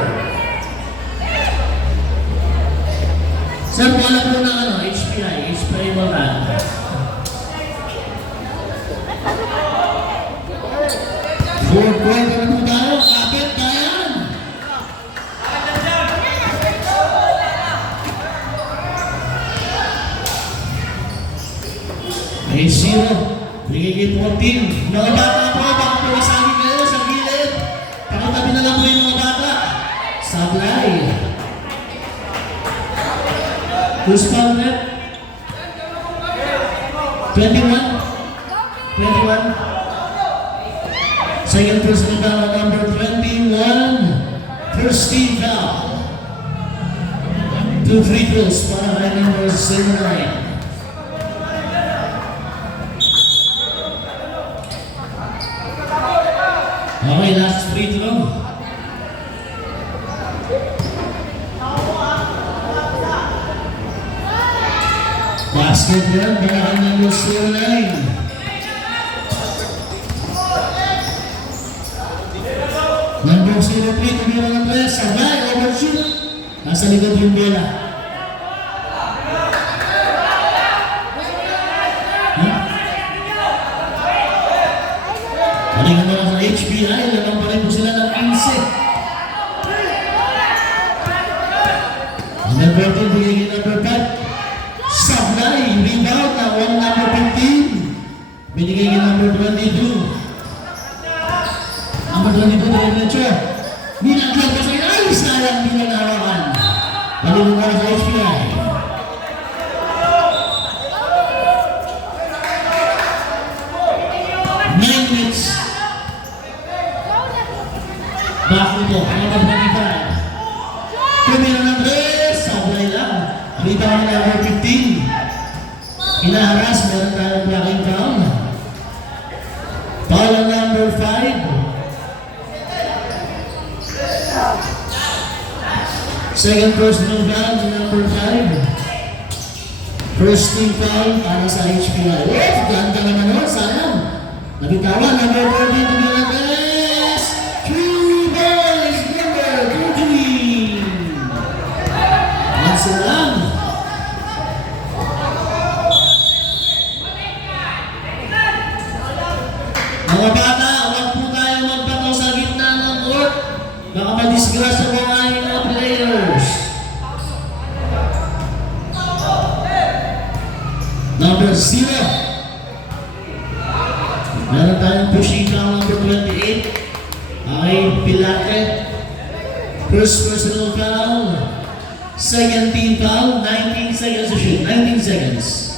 Sir, wala po na ano, HPI Moran. Fourth quarter na po tayo, kapit tayan. May 0, bigay 14. Mga bata po, baka po nasali kayo sa gilid. Pakatabi na lang po yung mga bata. Sablay. Who's found net? 21? 21? Second personal foul number 21. First team foul. 2 free throws para kay number 09. Okay, last free throw. Basket yan, baka number 09. Number 03, tumira ng 3, sabay, overshoot. Nasa likod yung bola. Balikan mo lang sa HBI, lalang pa rin po sila ng 15. Number 14, bigay kay number 5. Sablay, rebound na 1 number 15. Binigay kay number 22. Number 22, diretso. Ninaglag pa sa'yo. Ay, sayang di na nawakan. Balikan mo lang sa HBI. 9 minutes. Back ito, number 25. Tumira ng press, sablay lang. Rebound na number 15. Inaharas, meron tayong blocking foul. Foul ang number 5. Second personal foul sa number 5. First team foul para sa HPI. Ganda naman nun, sayang. Nabitawan, number 14 to be like this. 3 boys, number 13. Once lang. Mga bata, huwag po tayo magbato sa gitna ng court. Baka madisgrasya po ang aming mga players. Number 0. Meron tayong pushing count number 28. Okay, Pilate. First personal foul. Second team foul. 19 seconds to shoot. 19 seconds.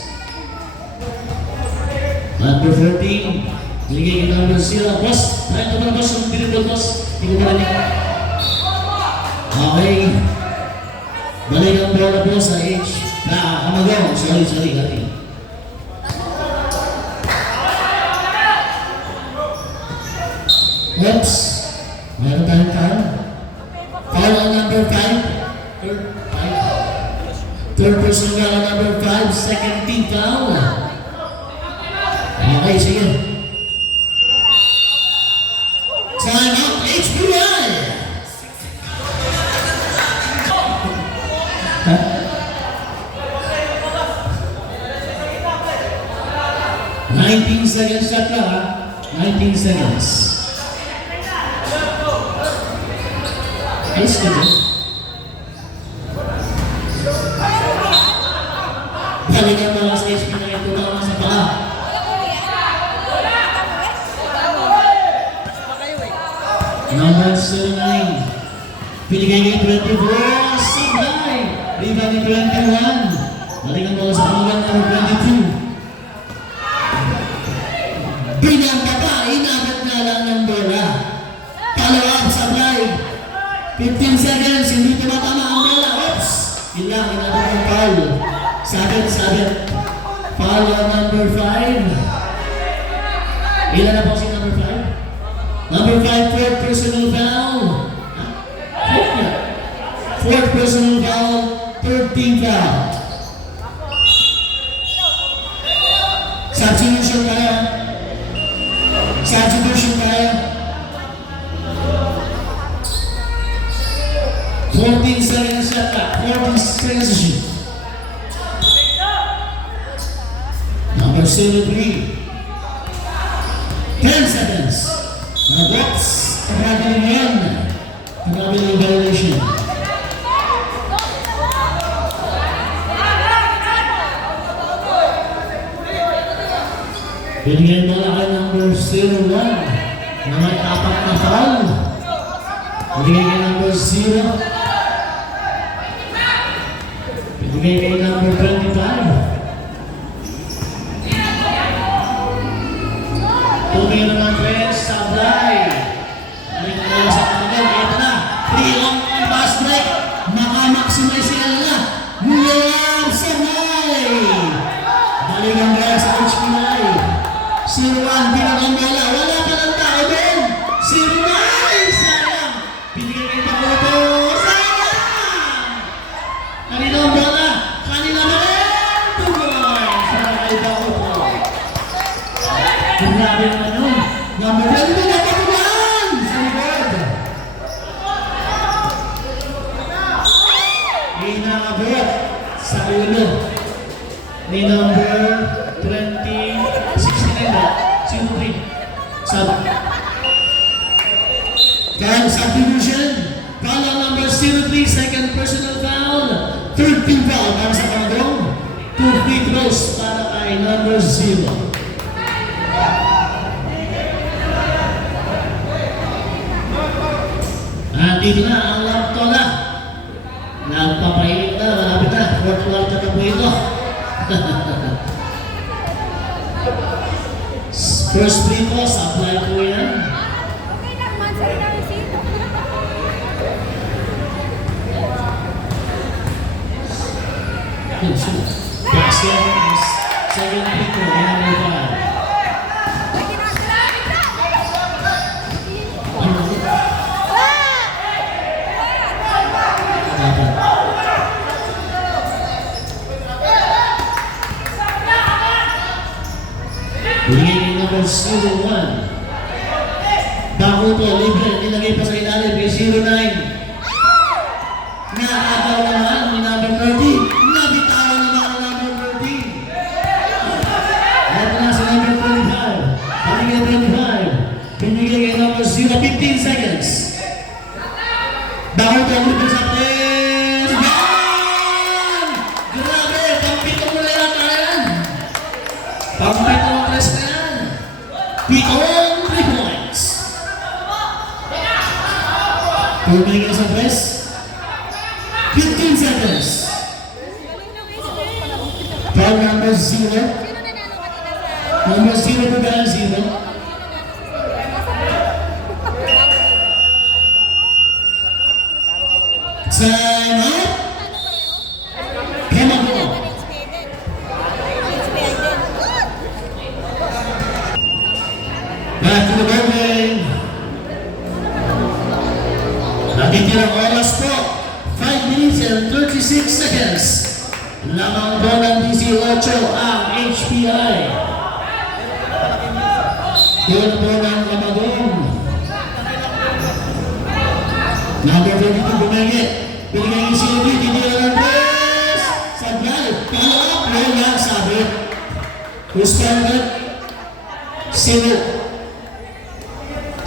Number 14. Binigay kay number 0. Boss, tayo naman boss. Ang pinipod boss. Hindi ko marinig. Okay. Balik ang bola po sa H. Amagaw. Sorry. Oops. Meron tayong foul. Foul on number 5. Third person foul on number 5. Second team foul. Okay, sige. Time out, HBI! 19 seconds shot lang ha. 19 seconds. Ayos ka dyan. Balikan mo lang sa HP na ito naman sa paa. Number 09. Pinigay kay 24. Sablay. Rebound ni 21. Balikan mo lang sa pamagan number 22. Pinambaba, inabot nga lang ng bola. Follow up, Sablay. 15 seconds, hindi tumatama ang bola. Oops! Ilang, inabot ng foul. Sabit. Foul on number 5. Ilan na po si number 5? Number 5, fourth personal foul. Fourth personal foul, third team foul. Substitution tayo. 14 seconds shot clock. 14 seconds to shoot. Number 73. 10 seconds. Now that's traveling in. Traveling violation. Binigyan mo lang kay number 01 na may 4 na foul. Binigay kay number 0. Binigay kay number 25. Tumira ng press, Sablay. Balik mo lang sa kanagin. Ito na. 3 on fast break. Maka-maximize sila na. Mulang Sablay. Balik ang gaya sa HPI. 0-1, binakang bola. Wala pa ng tao doon. 0-9. Sayang. Binigay kay Pakuto. Sayang. Kanina ang bola. Kanina na rin. Tugoy. Sayang kay Pakuto. Grabe naman yun. Number 1. Binakatuan. Sa likod. Inakabot. Sa ulo. Ni number 20. 69 na. 03. Sabi. 0. At dito na ang Laptola. Nagpapainit na, malapit na. Fourth quarter na po ito. First free toss, apply po yan. Okay lang, man. Sorry na, receive. Basket is second free throw, number 5. Ay, ginagawa. Bigay number 01. Bako po, libre, nilagay pa sa ilalim, kay 09. Nakakaw naman, ni number 30. Nabitawan naman ang number 30. Ito na sa number 25. Binigay 25. Binigay kay number 0, 15 seconds. Bako po, libre sa press. Yan! Grabe, pampito mo na yan, Karen. Pampito mo press na yan. Pitong 3 points. Pumigay sa press. 15 seconds. Foul number 0. Sino nanalo kanina sa... Number 0 po ba 0? Time out. Come on, go. Back to the building. Natitirang oras po. 5 minutes and 36 seconds. Lamang po ng 18 ang HPI. Doon po ng Kamadong. Number 22 bumigit. Binigay yung Silvi, titira ng press. Sablay, follow up, low lang, sabi. Who's counted? 0.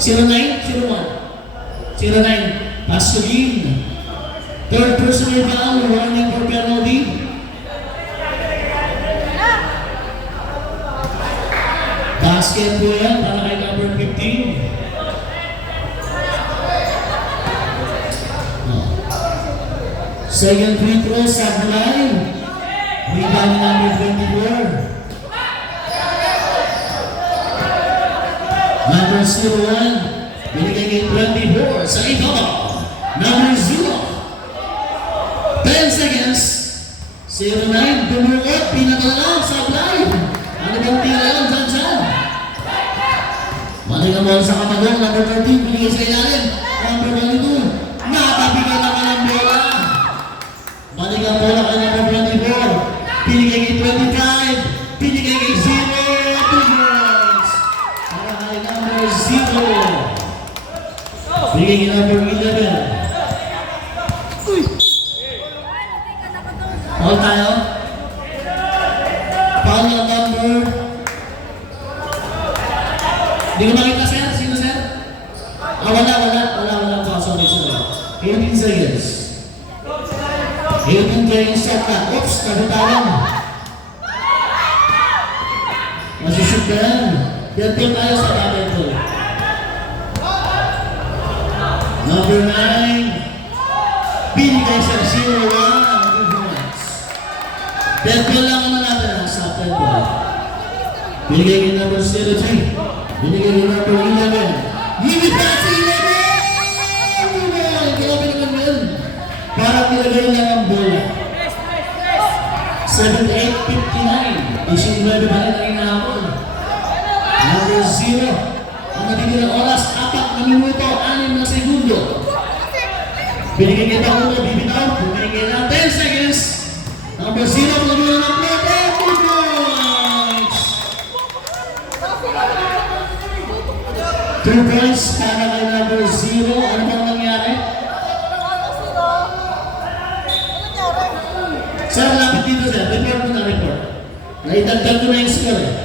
09, 01. 09, pass to Dean. Third personal foul, warning for penalty. Basket po yan para kay number 15. Second free throw, Sablay. Rebound number 24. Number 01, binigay kay 24 sa ibabaw. Number 0. 10 seconds. 09, dumurot, pinakalang, Sablay. Ano bang tira lang, dyan? Balik ang bola sa Kamadong, number 13, binigay sa ilalim. Number 22, nakabigay na ka ng bola. Balik ang bola kay number 24, binigay kay 25, binigay kay 0, 2 points. Para kay number 0, binigay kay number 11. All tayo. Foul ng number. Hindi ko makita, sir. Sino, sir? Wala po. Sorry. 18 seconds. 18 playing shot na. Oops, nagutalan. Masushoot na yan. Yan tayo sa double pull. Number 9. Binigay sa 0-1. Deadpool lang naman natin sa atin po. Binigay kay number 03. Binigay kay number 11. Give it back to 11! Grabe naman yun. Parang nilagay lang ang bola. 78-59. 19 ba rin ang inahabol. Number 0. Ang natitirang oras, 4 na minuto, 6 na segundo. Binigay kay Paolo, bibitaw. Binigay kay lang 10 seconds. Number 0, pagkabulan ng plate, 2 points! 2 points para kay number 0. Ano bang nangyari? Sir, lapit dito sir. Report mo na, report. Naitagdag ko na yung score eh.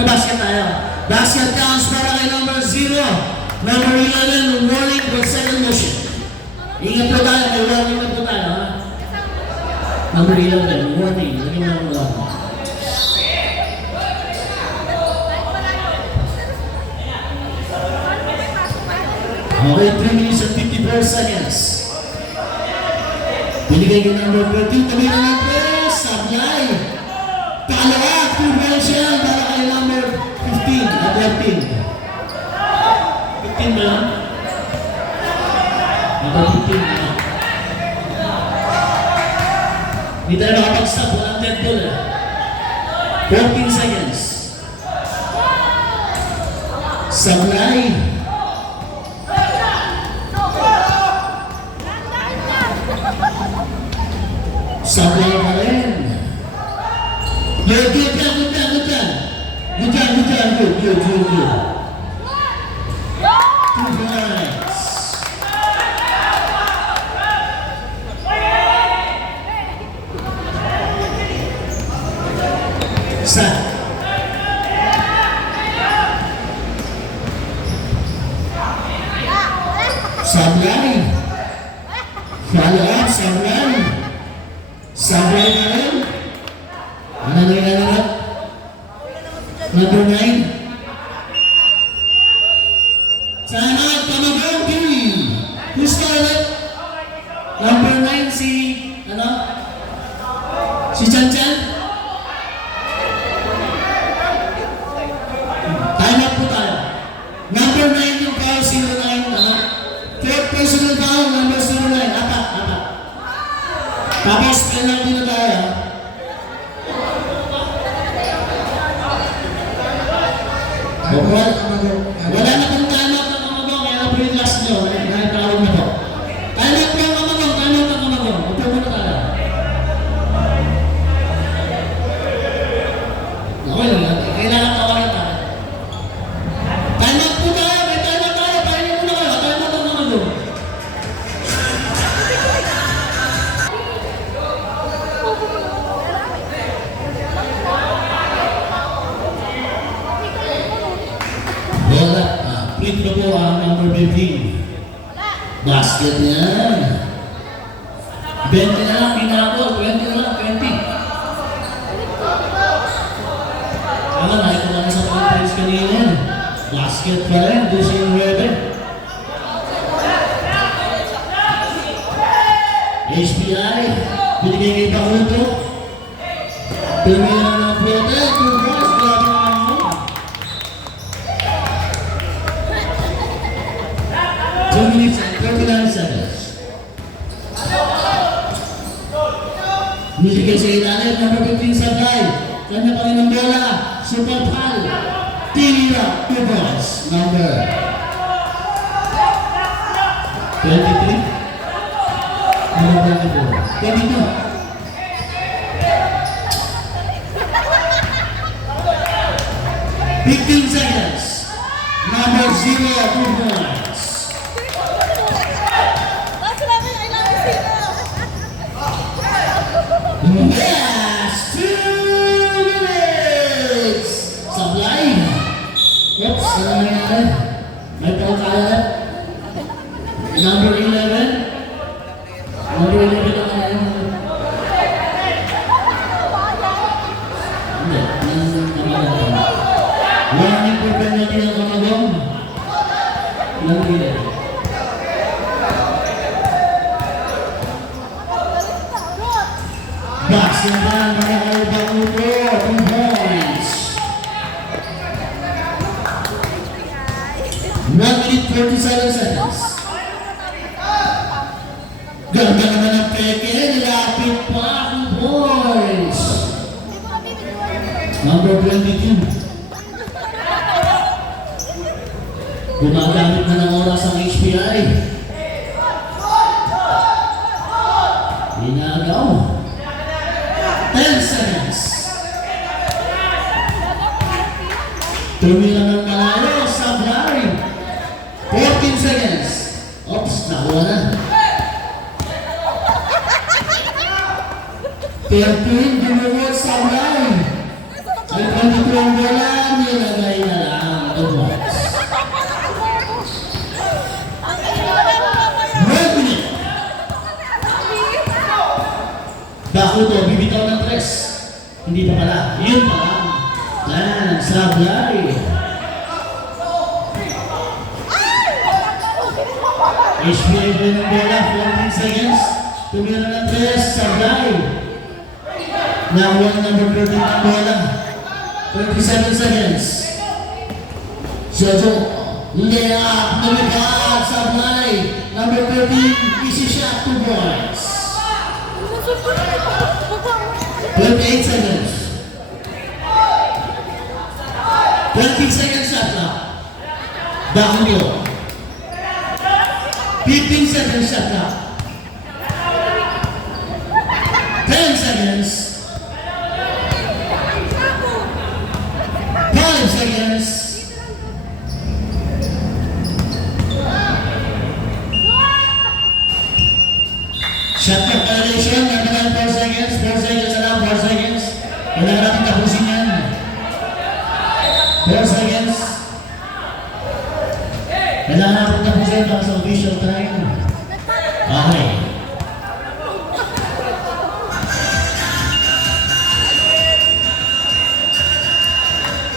Basket tayo. Basket seconds para kay number 0. Number 11, warning for second motion. Ingat po tayo, may warning na po tayo, ha? Number 11, warning. Lagyan mo lang mo. Okay, 3 minutes and 54 seconds. Binigay ko number 13, tabi na ng press, sablay. Palawa, 2 points yan para kay number 15 at 13. 15 ba lang? Number 15 na. Hindi tayo nakapag-stop, walang dead ball eh. 14 seconds. Sablay. Sablay pa rin. Good. Good. 2 points. Set. Sablay. Follow up, Sablay. Sablay na rin. Ano na? Number 9. Sana Tamagong Kiri. Who's started? Number 9 si, Si Chan. Time up po tayo. Number 9 yung foul, 09, Third personal foul, number 09. Apat. Tapos, penalty na tayo. Wala na pong time up ng Kamagong, kaya na-pre-last nyo. Nagtawag na po. Time up ng Kamagong. Upo muna tayo. Okay lang yan. Kailangan tawagan tayo. Time up po tayo. May time up tayo. Pahingi muna kayo. Time up ng Kamagong. Wala. Free throw po ang number 15. Basket yan. 20 na lang, pinako. 20 na lang, 20. Nakita namin sa mga players kanina. Basket pa rin, 12-9. HPI, binigay kay Pakuto. Tumira ng flote, 2 points, grabe naman mo. 2 minutes and 39 seconds. Binigay sa ilalim, number 15 Sablay. Kanya pa rin ang bola, Super Pal. Tira, 2 points, number 23. Number 24. 22. Fifteen seconds. Number 0, 2 points. Yes, 2 minutes. Sablay. Oops, ano nangyari? May pangkalat. Number 11. Number 11 na kaya. Warning for penalty ng Kamagong. Ilang minute? Basket na para kay Pakuto. 2 points. 1 minute 37 seconds. Ganda naman ang peke. Nilapit pa. 2 points. Number 22. Gumagamit na ng oras ang HPI. Inagaw. 10 seconds. Tumila ng malayo. Sablay. 14 seconds. Oops, nakuha na. 13, gumugot Sablay. Ay 22 ang bola. Nilagay na lang. 2 points. Sablay. HBI ba ng bola? 14 seconds. Tumira na 3. Sablay. Nakuha ng number 13 ng bola. 27 seconds. Jojo. Layup. Lumipad. Sablay. Number 13. Easy shot. 2 points. 28 seconds. 20 seconds shot clock. Down low. 15 seconds shot clock. 10 seconds. 5 seconds. Shot clock violation. Nagkaroon 4 seconds. 4 seconds na lang. 4 seconds. Kailangan natin tapusin yan. 4 seconds. Kailangan natin tapusin para sa official time. Okay.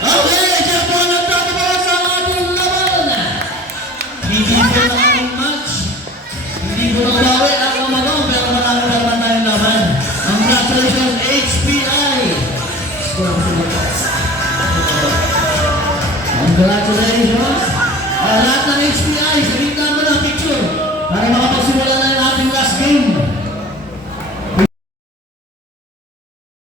Okay, dyan po nagtatapakan sa ating laban. Hindi po na ating match. Hindi po nakabawi ang umanong, pero marami pa naman tayong laban. Congratulations, HPI! Congratulations! Lahat ng HPI, sabihin naman ang picture para makapagsimula na yung